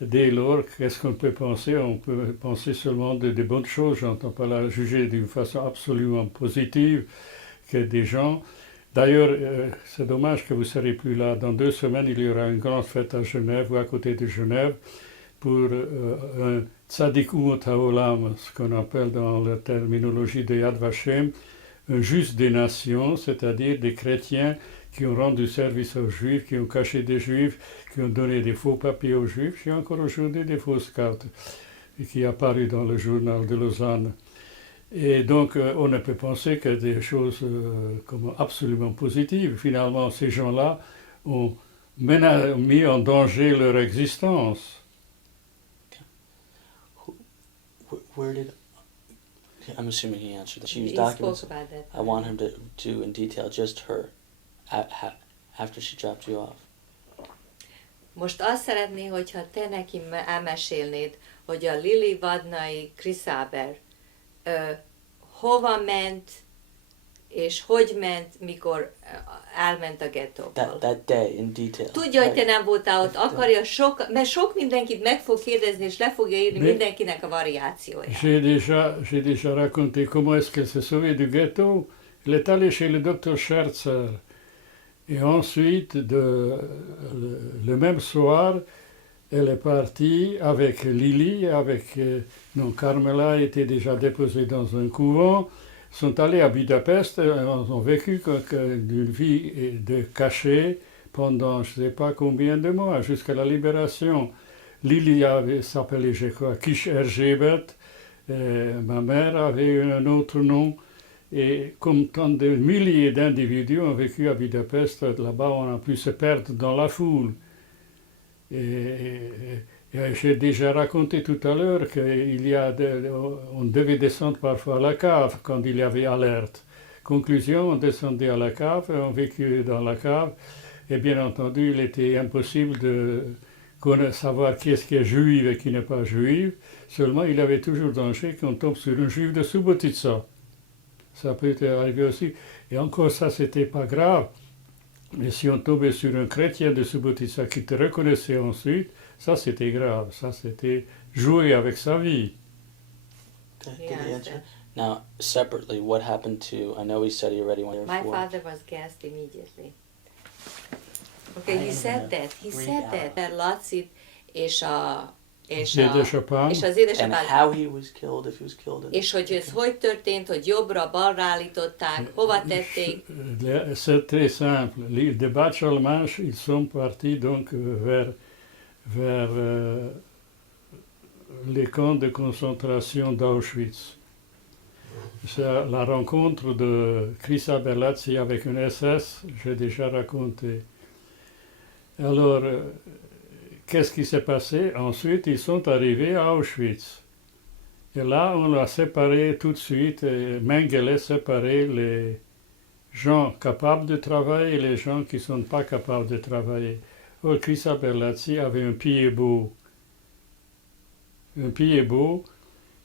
Dès lors, qu'est-ce qu'on peut penser? On peut penser seulement de bonnes choses. Je n'entends pas la juger d'une façon absolument positive que des gens. D'ailleurs, c'est dommage que vous ne serez plus là. Dans 2 semaines, il y aura une grande fête à Genève ou à côté de Genève pour un tzaddik umot haolam, ce qu'on appelle dans la terminologie de Yad Vashem, un juste des nations, c'est-à-dire des chrétiens qui ont rendu service aux juifs, qui ont caché des juifs, qui ont donné des faux papiers aux juifs. J'ai encore aujourd'hui des fausses cartes qui apparues dans le journal de Lausanne. Et donc, on ne peut penser que des choses comme absolument positives. Finalement, ces gens-là ont mis en danger leur existence. where did? I'm assuming he answered that. She used He documents. spoke about that. I want him to in detail just her, after she dropped you off. Most azt szeretné, hogyha te neki elmesélnéd, hogy a Lili Vadnai Kriszáber hova ment, és hogy ment, mikor elment a gettóból. That day in detail. Tudja, hogy te nem voltál ott, akarja mert sok mindenkit meg fog kérdezni, és le fogja írni mindenkinek a variációját. J'ai déjà raconté comment est-ce qu'elle s'est sauvée du ghetto. Elle est allée chez le docteur Scherzer. Et ensuite, le même soir, elle est partie avec Lily, non, Carmela était déjà déposée dans un couvent, sont allés à Budapest, ont vécu une vie de cachet pendant je ne sais pas combien de mois, jusqu'à la libération. Lily s'appelait, je crois, Kish Erzsébet, ma mère avait un autre nom, et comme tant de milliers d'individus ont vécu à Budapest, là-bas on a pu se perdre dans la foule. Et j'ai déjà raconté tout à l'heure qu'on devait descendre parfois à la cave quand il y avait alerte. Conclusion, on descendait à la cave, on vécut dans la cave, et bien entendu, il était impossible de savoir qui est-ce qui est juif et qui n'est pas juif. Seulement, il y avait toujours danger qu'on tombe sur un juif de Subotica. Ça peut arriver aussi. Et encore ça, c'était pas grave. Mais si on tombait sur un chrétien de Subotica qui te reconnaissait ensuite, ça c'était grave. Ça c'était jouer avec sa vie. Okay, He did he answered. answer? Now, separately, what happened to? I know he said he already went there My before. father was gassed immediately. Okay, he I'm said gonna that. He read said out. that. Lacit és és Édesapám, és az And édesapád, how he was killed, if he was killed. és hogy ez hogy történt, hogy jobbra-balra állították, hova tették. c'est très simple. De Bacsalmás, ils sont partis donc vers les camps de concentration d'Auschwitz. C'est la rencontre de Krista Berlazzi avec un SS, j'ai déjà raconté. Alors, qu'est-ce qui s'est passé? Ensuite, ils sont arrivés à Auschwitz. Et là, on a séparé tout de suite, Mengele séparé les gens capables de travailler et les gens qui ne sont pas capables de travailler. Or, Krista Berlazzi avait un pied beau. Un pied beau.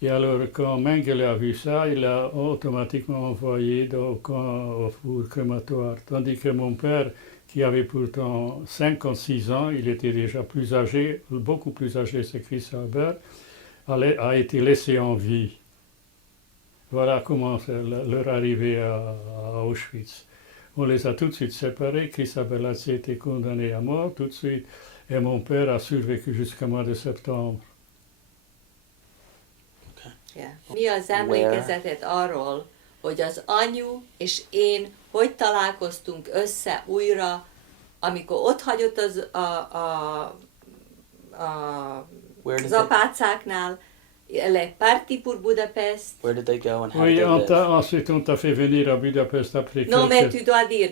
Et alors, quand Mengele a vu ça, il l'a automatiquement envoyé au camp pour crématoire. Tandis que mon père, qui avait pourtant 56 ans, il était déjà plus âgé, beaucoup plus âgé que Krista Berlazzi, a été laissé en vie. Voilà comment c'est leur arrivée à Auschwitz. On les a tout de suite séparés. Krista Berlazzi a été condamné à mort tout de suite. Et mon père a survécu jusqu'au mois de septembre. Yeah. Mi az emlékezetet arról, hogy az anyu és én hogy találkoztunk össze újra, amikor ott hagyott Where did az they, apácáknál, le parti pour Budapest. Where did they go and how Oui, did they live? ensuite on t'a fait venir à Budapest après Non, mais quelques... tu dois dire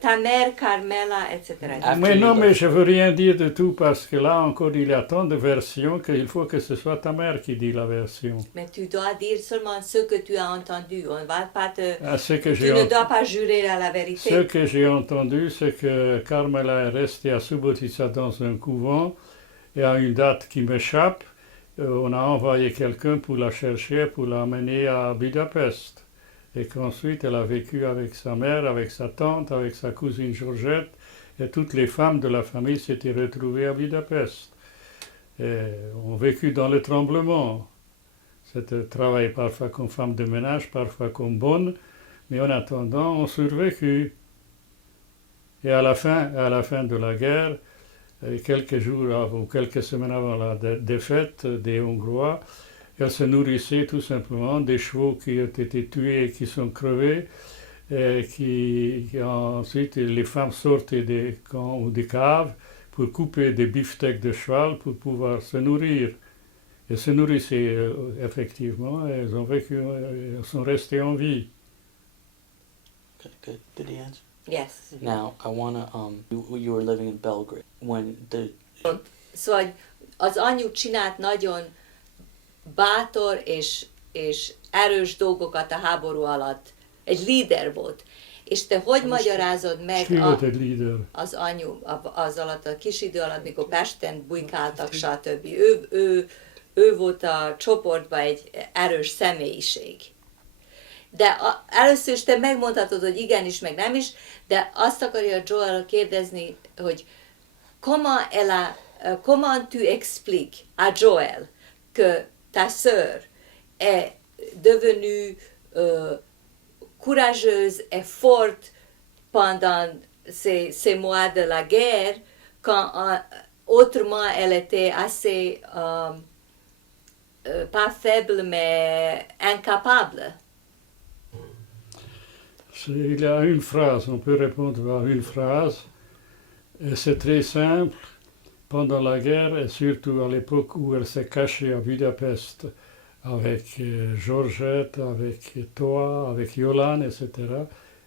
ta mère, Carmela, etc. After Mais you non, left. mais je veux rien dire de tout parce que là encore il y a tant de versions qu'il faut que ce soit ta mère qui dit la version. Mais tu dois dire seulement ce que tu as entendu. On va pas te... Ah, ce que Tu j'ai ne dois pas jurer à la Ce vérité. que j'ai entendu, c'est que Carmela est restée à Subotica dans un couvent et à une date qui m'échappe, on a envoyé quelqu'un pour la chercher, pour l'amener à Budapest. Et qu'ensuite elle a vécu avec sa mère, avec sa tante, avec sa cousine Georgette, et toutes les femmes de la famille s'étaient retrouvées à Budapest. Et ont vécu dans le tremblement. C'était travaillé parfois comme femme de ménage, parfois comme bonne, mais en attendant, on survécu. Et à la fin de la guerre, quelques jours avant, ou quelques semaines avant la défaite des Hongrois, elle se nourrissait tout simplement des chevaux qui ont été tués et qui sont crevés, et ensuite les femmes sortaient des camps ou des caves pour couper des beefsteaks de cheval pour pouvoir se nourrir. Elles se nourrissaient effectivement, et elles ont vécu, elles sont restées en vie. okay, good. Did he answer? Yes. Now, I wanna. You were living in Belgrade when the. Szóval az anyu csinált nagyon bátor és erős dolgokat a háború alatt. Egy líder volt. És te hogy magyarázod meg Ki volt egy líder? az anyu az alatt, a kis idő alatt, mikor Pesten bujkáltak, stb. Ő volt a csoportban egy erős személyiség. De először is te megmondhatod, hogy igenis, meg nem is, de azt akarja Joel kérdezni, hogy comment tu expliques à Joel que ta sœur est devenue courageuse et forte pendant ces mois de la guerre, quand autrement, elle était assez, pas faible, mais incapable. Il y a une phrase, on peut répondre à une phrase. Et c'est très simple. Pendant la guerre, et surtout à l'époque où elle s'est cachée à Budapest avec Georgette, avec toi, avec Yolande, etc.,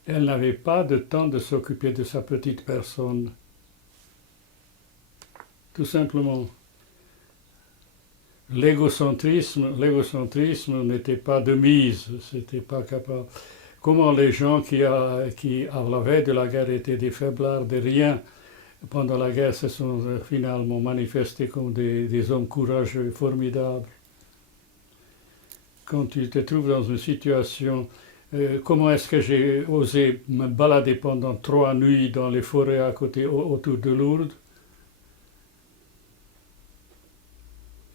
elle n'avait pas de temps de s'occuper de sa petite personne. Tout simplement. L'égocentrisme n'était pas de mise, c'était pas capable. Comment les gens qui, à la veille de la guerre, étaient des faiblards, des riens, pendant la guerre se sont finalement manifestés comme des hommes courageux, formidables. Quand tu te trouves dans une situation, comment est-ce que j'ai osé me balader pendant 3 nuits dans les forêts à côté, autour de Lourdes?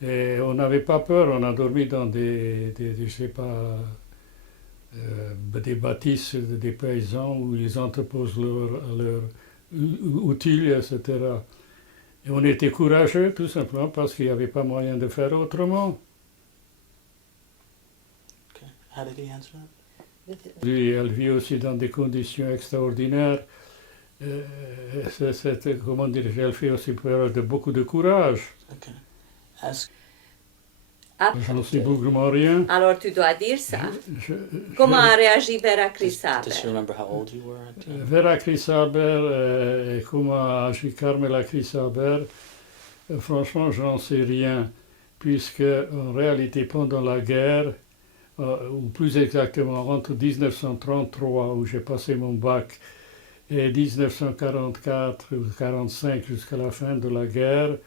Et on n'avait pas peur, on a dormi dans je sais pas, des bâtisses des paysans où ils entreposent leurs outils, etc. Et on était courageux tout simplement parce qu'il n'y avait pas moyen de faire autrement. Okay. How did he answer that? Elle vit aussi dans des conditions extraordinaires. Comment dire, elle fait aussi preuve de beaucoup de courage. Okay. Ask. Je ne sais beaucoup rien. Alors tu dois dire ça. Je- Comment a réagi Vera Does she Chrysaber? remember how old you were? Vera Chrysaber et comment a agi Carmela Chrysaber, franchement, je n'en sais rien, puisque en réalité, pendant la guerre, ou plus exactement entre 1933, où j'ai passé mon bac, et 1944 ou 1945 jusqu'à la fin de la guerre,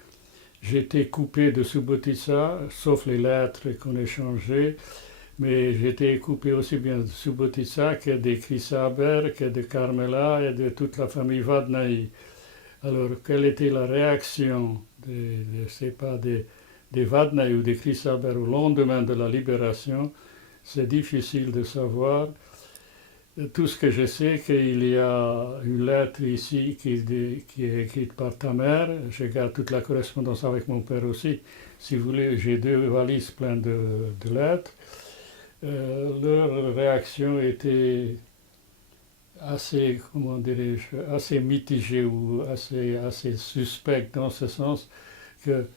j'étais coupé de Subotica, sauf les lettres qu'on échangeait, mais j'étais coupé aussi bien de Subotica que de Chrysaber, que de Carmela et de toute la famille Vadnaï. Alors, quelle était la réaction des Vadnaï ou des Chrysaber au lendemain de la libération? C'est difficile de savoir. Tout ce que je sais, qu'il y a une lettre ici qui est écrite par ta mère. Je garde toute la correspondance avec mon père aussi. Si vous voulez, j'ai 2 valises pleines de lettres. Leur réaction était assez, comment dirais-je, assez mitigée ou assez suspecte dans ce sens que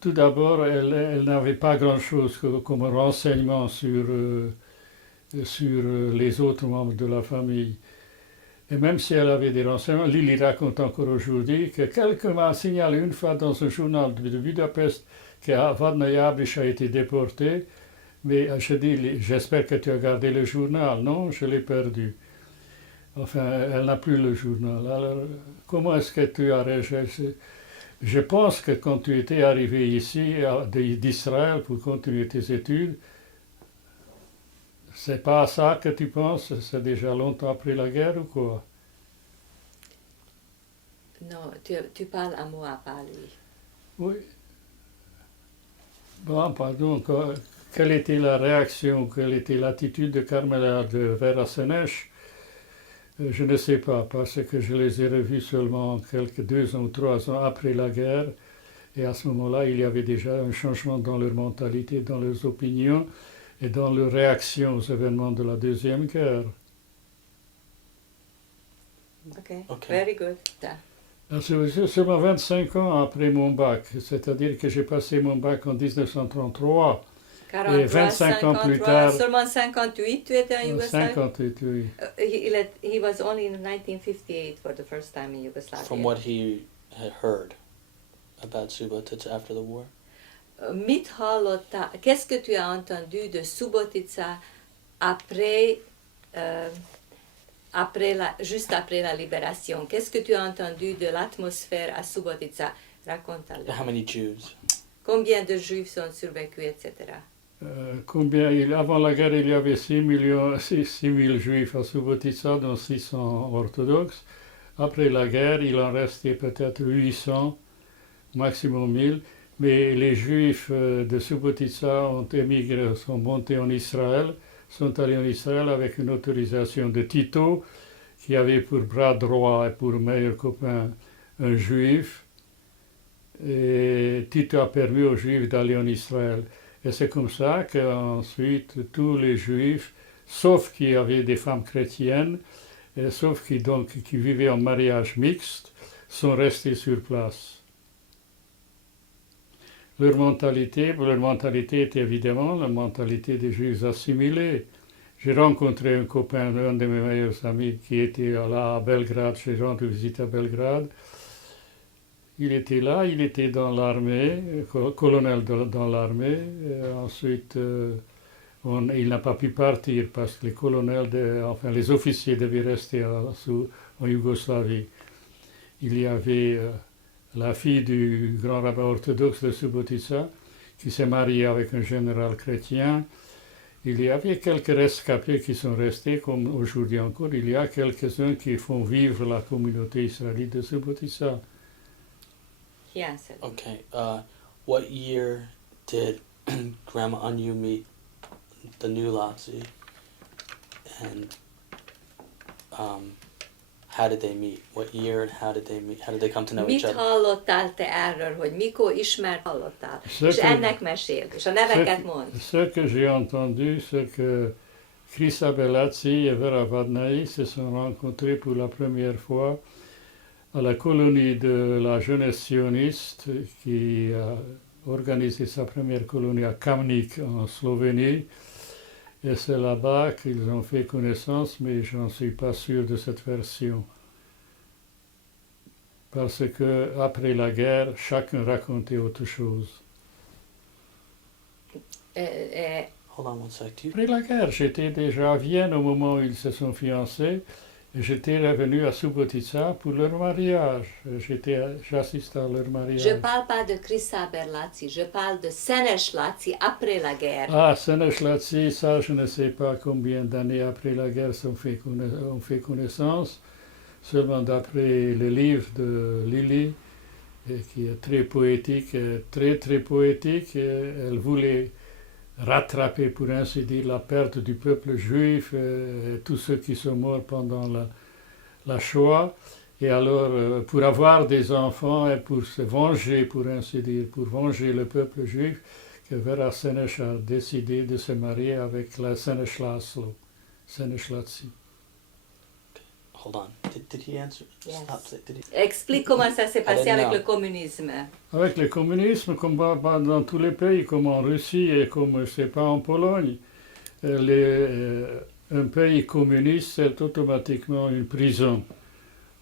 tout d'abord, elle n'avait pas grand-chose comme renseignement sur les autres membres de la famille. Et même si elle avait des renseignements, Lily raconte encore aujourd'hui que quelqu'un m'a signalé une fois dans un journal de Budapest que Vadnai Ábris a été déporté, mais je dis, j'espère que tu as gardé le journal. Non, je l'ai perdu. Enfin, elle n'a plus le journal. Alors, comment est-ce que tu as réagi? Je pense que quand tu étais arrivé ici d'Israël pour continuer tes études, c'est pas à ça que tu penses? C'est déjà longtemps après la guerre ou quoi? Non, tu parles à moi, pas à lui. Oui. Bon, pardon. Quelle était la réaction, quelle était l'attitude de Carmela de Vera Senesh? Je ne sais pas, parce que je les ai revus seulement 2 ou 3 ans après la guerre. Et à ce moment-là, il y avait déjà un changement dans leur mentalité, dans leurs opinions et dans leur réaction aux événements de la Deuxième Guerre. Okay. Okay. Very good. C'est seulement 25 ans après mon bac, c'est-à-dire que j'ai passé mon bac en 1933. 43, 25 ans plus 53, tard- seulement 58, tu étais en Yougoslavie? 58, oui. He was only in 1958 for the first time in Yugoslavia. From what he had heard about Subotica after the war? Mit hallottál, qu'est-ce que tu as entendu de Subotica après, juste après la libération? Qu'est-ce que tu as entendu de l'atmosphère à Subotica? Raconte-le. How many Jews? Combien de Juifs ont survécu, etc. Avant la guerre, il y avait 6 000 juifs à Subotica, dont 600 orthodoxes. Après la guerre, il en restait peut-être 800, maximum 1000. Mais les juifs de Subotica ont émigré, sont montés en Israël, sont allés en Israël avec une autorisation de Tito, qui avait pour bras droit et pour meilleur copain un juif, et Tito a permis aux juifs d'aller en Israël. Et c'est comme ça qu'ensuite tous les juifs, sauf qu'il y avait des femmes chrétiennes, et sauf qui vivaient en mariage mixte, sont restés sur place. Leur mentalité était évidemment la mentalité des juifs assimilés. J'ai rencontré un copain, un de mes meilleurs amis, qui était là à Belgrade, j'ai rendu visite à Belgrade. Il était là, il était dans l'armée, colonel dans l'armée. Ensuite, il n'a pas pu partir parce que les colonels, les officiers devaient rester en Yougoslavie. Il y avait la fille du grand rabbin orthodoxe de Subotica qui s'est mariée avec un général chrétien. Il y avait quelques rescapés qui sont restés, comme aujourd'hui encore. Il y a quelques-uns qui font vivre la communauté israélite de Subotica. Hiányszerű. Okay. What year did Grandma Anyu meet the new Latsi? And how did they meet? What year and how did they meet? How did they come to know each Mit other? hallottál te erről, hogy mikor hallottál? És ennek meséld, és a neveket mondd. Ce que j'ai entendu, c'est que Krista Bellazzi et Vera Vadnai se sont rencontrés pour la première fois à la colonie de la jeunesse sioniste qui a organisé sa première colonie à Kamnik en Slovénie. Et c'est là-bas qu'ils ont fait connaissance, mais je n'en suis pas sûr de cette version. Parce que après la guerre, chacun racontait autre chose. Hold on one sec. Après la guerre, j'étais déjà à Vienne au moment où ils se sont fiancés. Et j'étais revenu à Subotica pour leur mariage. J'assistais à leur mariage. Je parle pas de Kristábel Laci, je parle de Szenes Laci après la guerre. Ah, Szenes Laci, ça, je ne sais pas combien d'années après la guerre on fait connaissance. Seulement d'après le livre de Lily, qui est très poétique, très poétique, elle voulait rattraper, pour ainsi dire, la perte du peuple juif, et tous ceux qui sont morts pendant la Shoah. Et alors, pour avoir des enfants et pour se venger, pour ainsi dire, pour venger le peuple juif, que Vera Szenes a décidé de se marier avec la Szenes László, Szenes Laci. Hold on. Did he answer? Yes. Stop. Did he? Explique comment ça s'est passé I didn't avec know. le communisme. Avec le communisme, comme dans tous les pays, comme en Russie et comme, je ne sais pas, en Pologne, un pays communiste, c'est automatiquement une prison.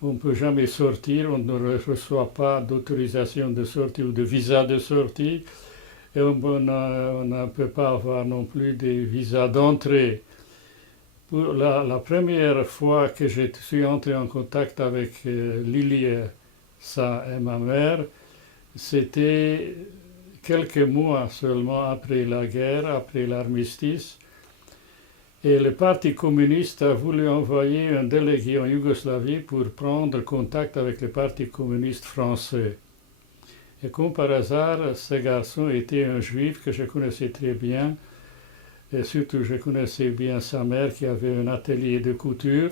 On ne peut jamais sortir, on ne reçoit pas d'autorisation de sortie ou de visa de sortie, et on ne peut pas avoir non plus des visas d'entrée. Pour la première fois que je suis entré en contact avec Lily et ma mère, c'était quelques mois seulement après la guerre, après l'armistice. Et le Parti communiste a voulu envoyer un délégué en Yougoslavie pour prendre contact avec le Parti communiste français. Et comme par hasard, ce garçon était un juif que je connaissais très bien. Et surtout, je connaissais bien sa mère qui avait un atelier de couture.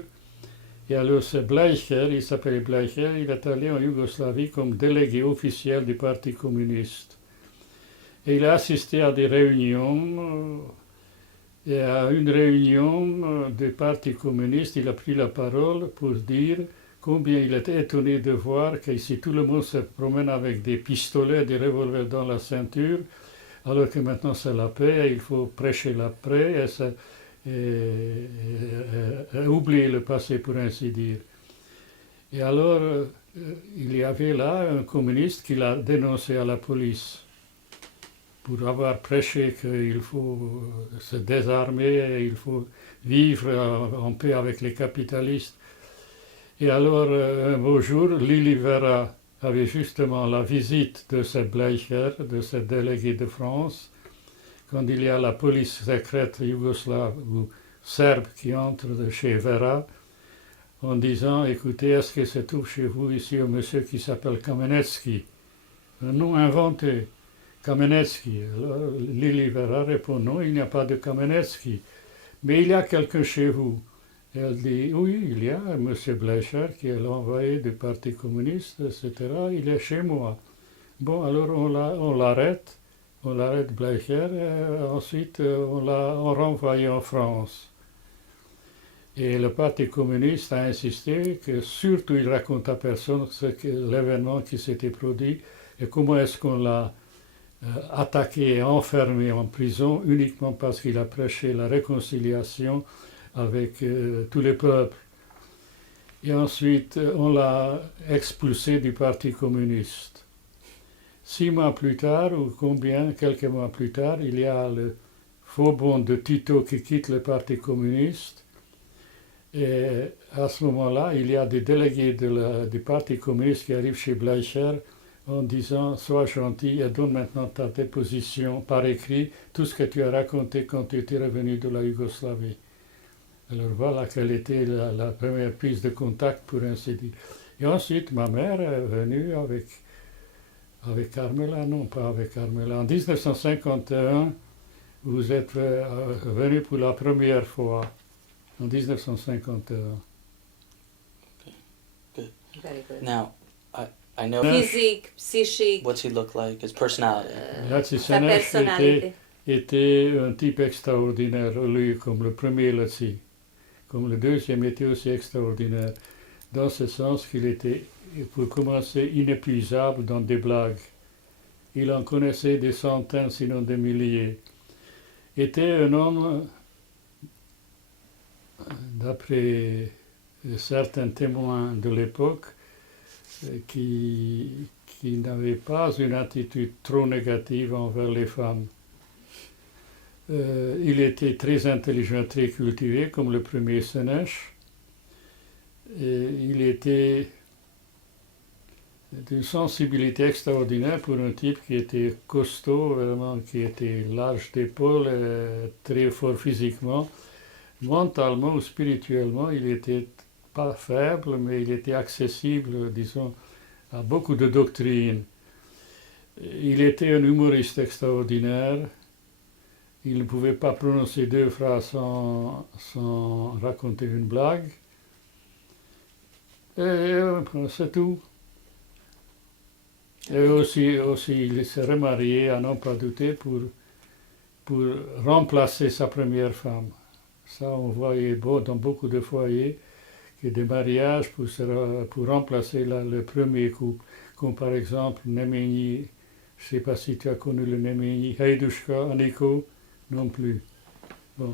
Et alors, ce Bleicher, il s'appelait Bleicher, il est allé en Yougoslavie comme délégué officiel du Parti communiste. Et il a assisté à des réunions. Et à une réunion du Parti communiste, il a pris la parole pour dire combien il était étonné de voir qu'ici tout le monde se promène avec des pistolets, des revolvers dans la ceinture, alors que maintenant c'est la paix, et il faut prêcher la paix et oublier le passé, pour ainsi dire. Et alors, il y avait là un communiste qui l'a dénoncé à la police pour avoir prêché qu'il faut se désarmer et il faut vivre en paix avec les capitalistes. Et alors, un beau jour, Lily Vera avait justement la visite de ce Bleicher, de ce délégué de France, quand il y a la police secrète yougoslave ou serbe qui entre de chez Vera, en disant, écoutez, est-ce que se trouve chez vous ici un monsieur qui s'appelle Kamenetsky? Un nom inventé. Kamenetsky. Alors, Lily Vera répond, non, il n'y a pas de Kamenetsky, mais il y a quelqu'un chez vous. Et elle dit, oui, il y a M. Bleicher qui est l'envoyé du Parti communiste, etc. Il est chez moi. Bon, alors on l'arrête Bleicher, et ensuite on l'a renvoyé en France. Et le Parti communiste a insisté que surtout il raconte à personne l'événement qui s'était produit et comment est-ce qu'on l'a attaqué et enfermé en prison uniquement parce qu'il a prêché la réconciliation avec tous les peuples. Et ensuite, on l'a expulsé du Parti communiste. 6 mois plus tard, ou quelques mois plus tard, il y a le Faubourg de Tito qui quitte le Parti communiste. Et à ce moment-là, il y a des délégués du Parti communiste qui arrivent chez Bleicher en disant « Sois gentil et donne maintenant ta déposition par écrit, tout ce que tu as raconté quand tu étais revenu de la Yougoslavie. » Alors voilà quelle était la première prise de contact, pour ainsi dire. Et ensuite, ma mère est venue avec Carmela, non pas avec Carmela. En 1951, vous êtes venu pour la première fois, en 1951. Very good. Now, I know. Physique, psychique, What's he look like? His personality. Laci sa Seneș personnalité. était un type extraordinaire, lui, comme le premier Laci. Comme le deuxième était aussi extraordinaire, dans ce sens qu'il était, pour commencer, inépuisable dans des blagues. Il en connaissait des centaines, sinon des milliers. Était un homme, d'après certains témoins de l'époque, qui n'avait pas une attitude trop négative envers les femmes. Il était très intelligent, très cultivé, comme le premier Seneș. Il était d'une sensibilité extraordinaire pour un type qui était costaud, vraiment, qui était large d'épaules, très fort physiquement. Mentalement ou spirituellement, il était pas faible, mais il était accessible, disons, à beaucoup de doctrines. Il était un humoriste extraordinaire. Il ne pouvait pas prononcer 2 phrases sans raconter une blague. Et c'est tout. Et aussi il s'est remarié, à n'en pas douter, pour remplacer sa première femme. Ça, on voyait dans beaucoup de foyers que des mariages pour remplacer le premier couple, comme par exemple Nemeni, je ne sais pas si tu as connu le Nemeni, Heidushka, Aniko, non plus. Bon,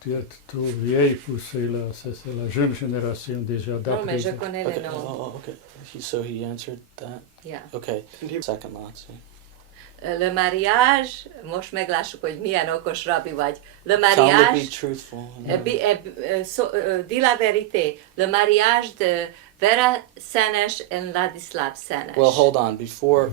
tu es trop vieille pour cela, c'est la jeune génération déjà Non, d'après. mais je connais Okay. le nom. Okay. So he answered that. Yeah. Okay. Second Laci. Le mariage, most meglássuk, hogy milyen okos rabi vagy. Le Tell him to be mariage, truthful. dis la vérité, le mariage de Vera Seneș and Ladislav Seneș. Well, hold on.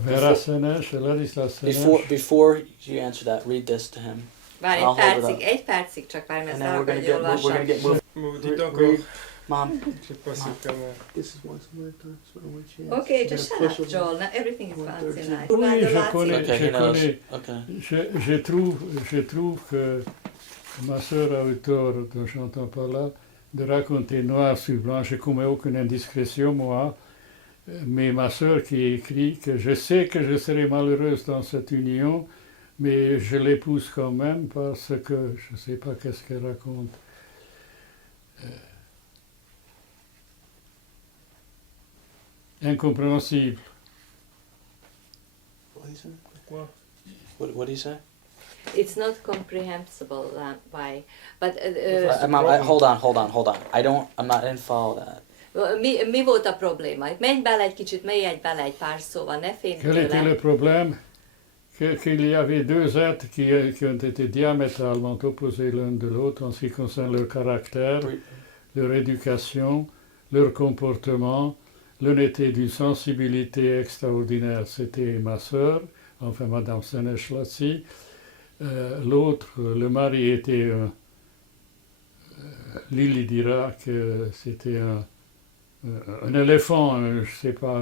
Vera Seneș, Ladislas Seneș. Before you answer that, read this to him. Várj, I'll hold it up. egy percig csak várj, mert And ezt then el we're gonna akarod jól get lassan. moving. Dites encore. Mom, Je sais pas si comment. This is once a lifetime, so when she Okay, just shut up, Joel. Now everything is fancy nice. Oui, je Laci. connais. okay, he knows. connais. Okay. Je trouve que ma sœur a eu tort, dont j'entends par là, de raconter noir sur blanc. Je commets aucune indiscrétion, moi. Mais ma sœur qui écrit que je sais que je serai malheureuse dans cette union, mais je l'épouse quand même parce que je ne sais pas qu'est-ce qu'elle raconte. Incompréhensible. Pourquoi? What did he say? It's not comprehensible why, but Mom, hold on. I'm not in follow that. mi volt a probléma? Menj bele egy kicsit, menj bele egy pár szóval, ne félj Quel était tőle. le problème? Qu'il y avait 2 êtres qui ont été diamétralement opposés l'un de l'autre en ce qui concerne leur caractère, Oui. leur éducation, leur comportement. L'un était d'une sensibilité extraordinaire, c'était ma sœur, enfin Madame Seneș Laci. L'autre, le mari était Lily dira que c'était un éléphant, je sais pas,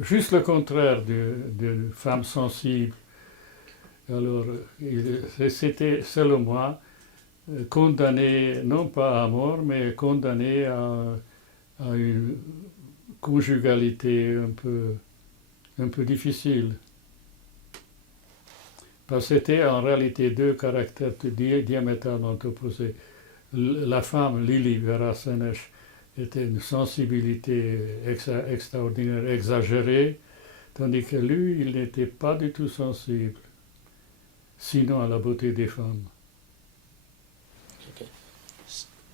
juste le contraire d'une femme sensible. Alors, c'était, selon moi, condamné, non pas à mort, mais condamné à une conjugalité un peu difficile. Parce que c'était en réalité deux caractères diamétralement opposés. La femme, Lili Verasenes, était une sensibilité extraordinaire, exagérée, tandis que lui, il n'était pas du tout sensible, sinon à la beauté des femmes. Okay.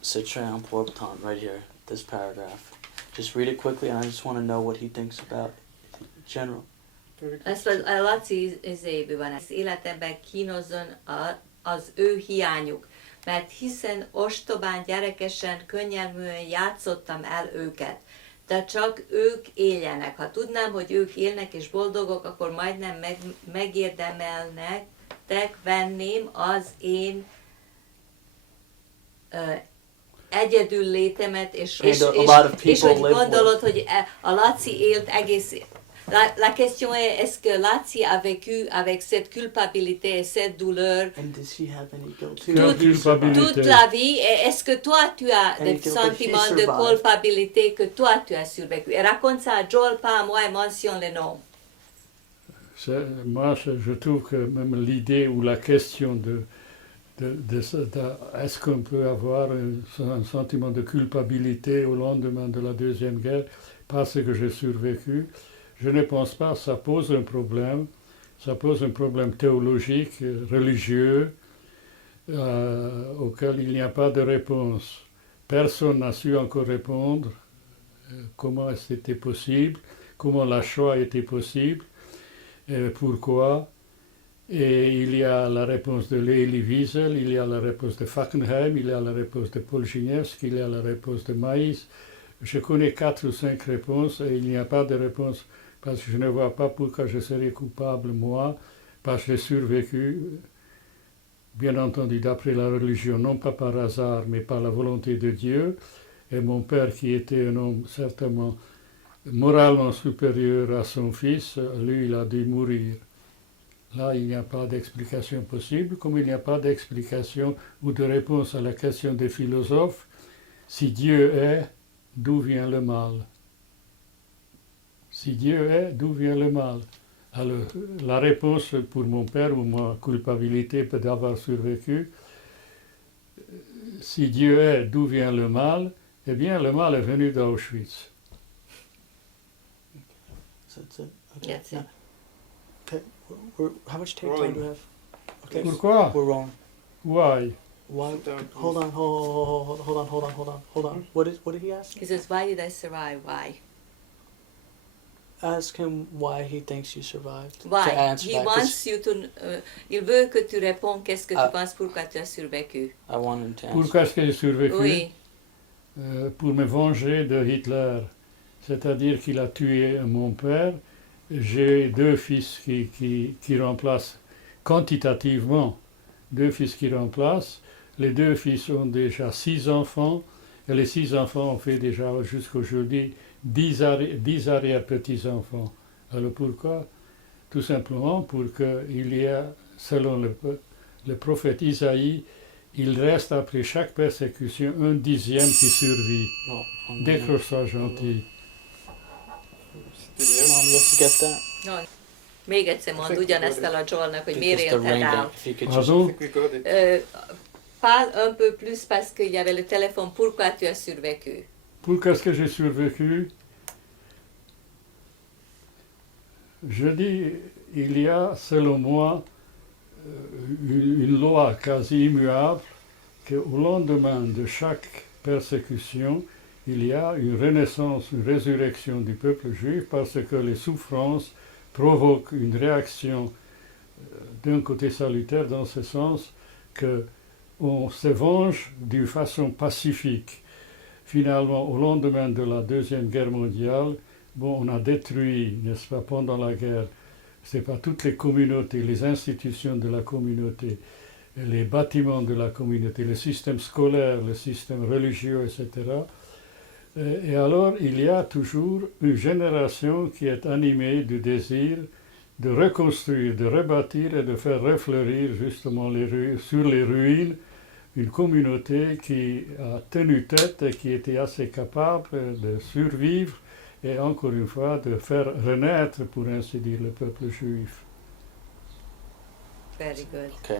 Citrin Important, right here, this paragraph. Just read it quickly, and I just want to know what he thinks about general. Ezt a Laci izéből van, az életemben kínozzon az ő hiányuk, mert hiszen ostobán, gyerekesen, könnyelműen játszottam el őket. De csak ők éljenek. Ha tudnám, hogy ők élnek és boldogok, akkor majdnem megérdemelnek, venném az én egyedül létemet, és hogy gondolod, hogy a Laci élt egész... La question est, est-ce que Laci a vécu avec cette culpabilité et cette douleur toute la vie? Et est-ce que toi, tu as des sentiments de culpabilité que toi, tu as survécu? Et raconte ça à Joel, pas à moi, et mentionne les noms. Moi, je trouve que même l'idée ou la question de est-ce qu'on peut avoir un sentiment de culpabilité au lendemain de la Deuxième Guerre parce que j'ai survécu, je ne pense pas, ça pose un problème théologique, religieux, auquel il n'y a pas de réponse. Personne n'a su encore répondre comment c'était possible, comment la Shoah était possible, pourquoi. Et il y a la réponse de Elie Wiesel, il y a la réponse de Fackenheim, il y a la réponse de Paul Ginevski, il y a la réponse de Maïs. Je connais 4 ou 5 réponses et il n'y a pas de réponse parce que je ne vois pas pourquoi je serais coupable, moi, parce que j'ai survécu, bien entendu, d'après la religion, non pas par hasard, mais par la volonté de Dieu. Et mon père, qui était un homme certainement moralement supérieur à son fils, lui, il a dû mourir. Là, il n'y a pas d'explication possible, comme il n'y a pas d'explication ou de réponse à la question des philosophes. Si Dieu est, d'où vient le mal? Si Dieu est, d'où vient le mal? Alors, la réponse pour mon père ou ma culpabilité peut d'avoir survécu, si Dieu est, d'où vient le mal? Eh bien, le mal est venu d'Auschwitz. That's it? That's it. Okay. How much time Rolling. do we have? Okay. Pourquoi? We're wrong. Why? Why? Sit down, Hold on. Hold on. What did he ask? He says, why did I survive? Why? Ask him why he thinks you survived. To Why? answer He that, wants you to... il veut que tu réponds qu'est-ce que tu penses pourquoi tu as survécu. I want him to answer. Pourquoi est-ce que j'ai survécu? Oui. Pour me venger de Hitler. C'est-à-dire qu'il a tué mon père. J'ai 2 fils qui remplacent quantitativement, 2 fils qui remplacent. Les 2 fils ont déjà 6 enfants, et les 6 enfants ont fait déjà jusqu'aujourd'hui 10 arrière-petits-enfants. Alors pourquoi? Tout simplement pour qu'il y a, selon le prophète Isaïe, il reste après chaque persécution 1/10 qui survit. Oh, 1 Décroche ça, gentil. Mom, you have to get that. No. Még egyszer mond ugyanezt el a Joelnak, hogy miért Because the élted rain el. down. If you could just. I Pardon? think we got it. Parle un peu plus parce qu'il y avait le téléphone. Pourquoi tu as survécu? Pourquoi est-ce que j'ai survécu? Je dis, il y a, selon moi, une loi quasi immuable qu'au lendemain de chaque persécution, il y a une renaissance, une résurrection du peuple juif parce que les souffrances provoquent une réaction d'un côté salutaire dans ce sens qu'on se venge d'une façon pacifique. Finalement, au lendemain de la Deuxième Guerre mondiale, on a détruit, n'est-ce pas, pendant la guerre, c'est pas toutes les communautés, les institutions de la communauté, les bâtiments de la communauté, le système scolaire, le système religieux, etc. Et alors, il y a toujours une génération qui est animée du désir de reconstruire, de rebâtir et de faire refleurir justement sur les ruines une communauté qui a tenu tête et qui était assez capable de survivre et encore une fois de faire renaître, pour ainsi dire, le peuple juif. Very good. Okay.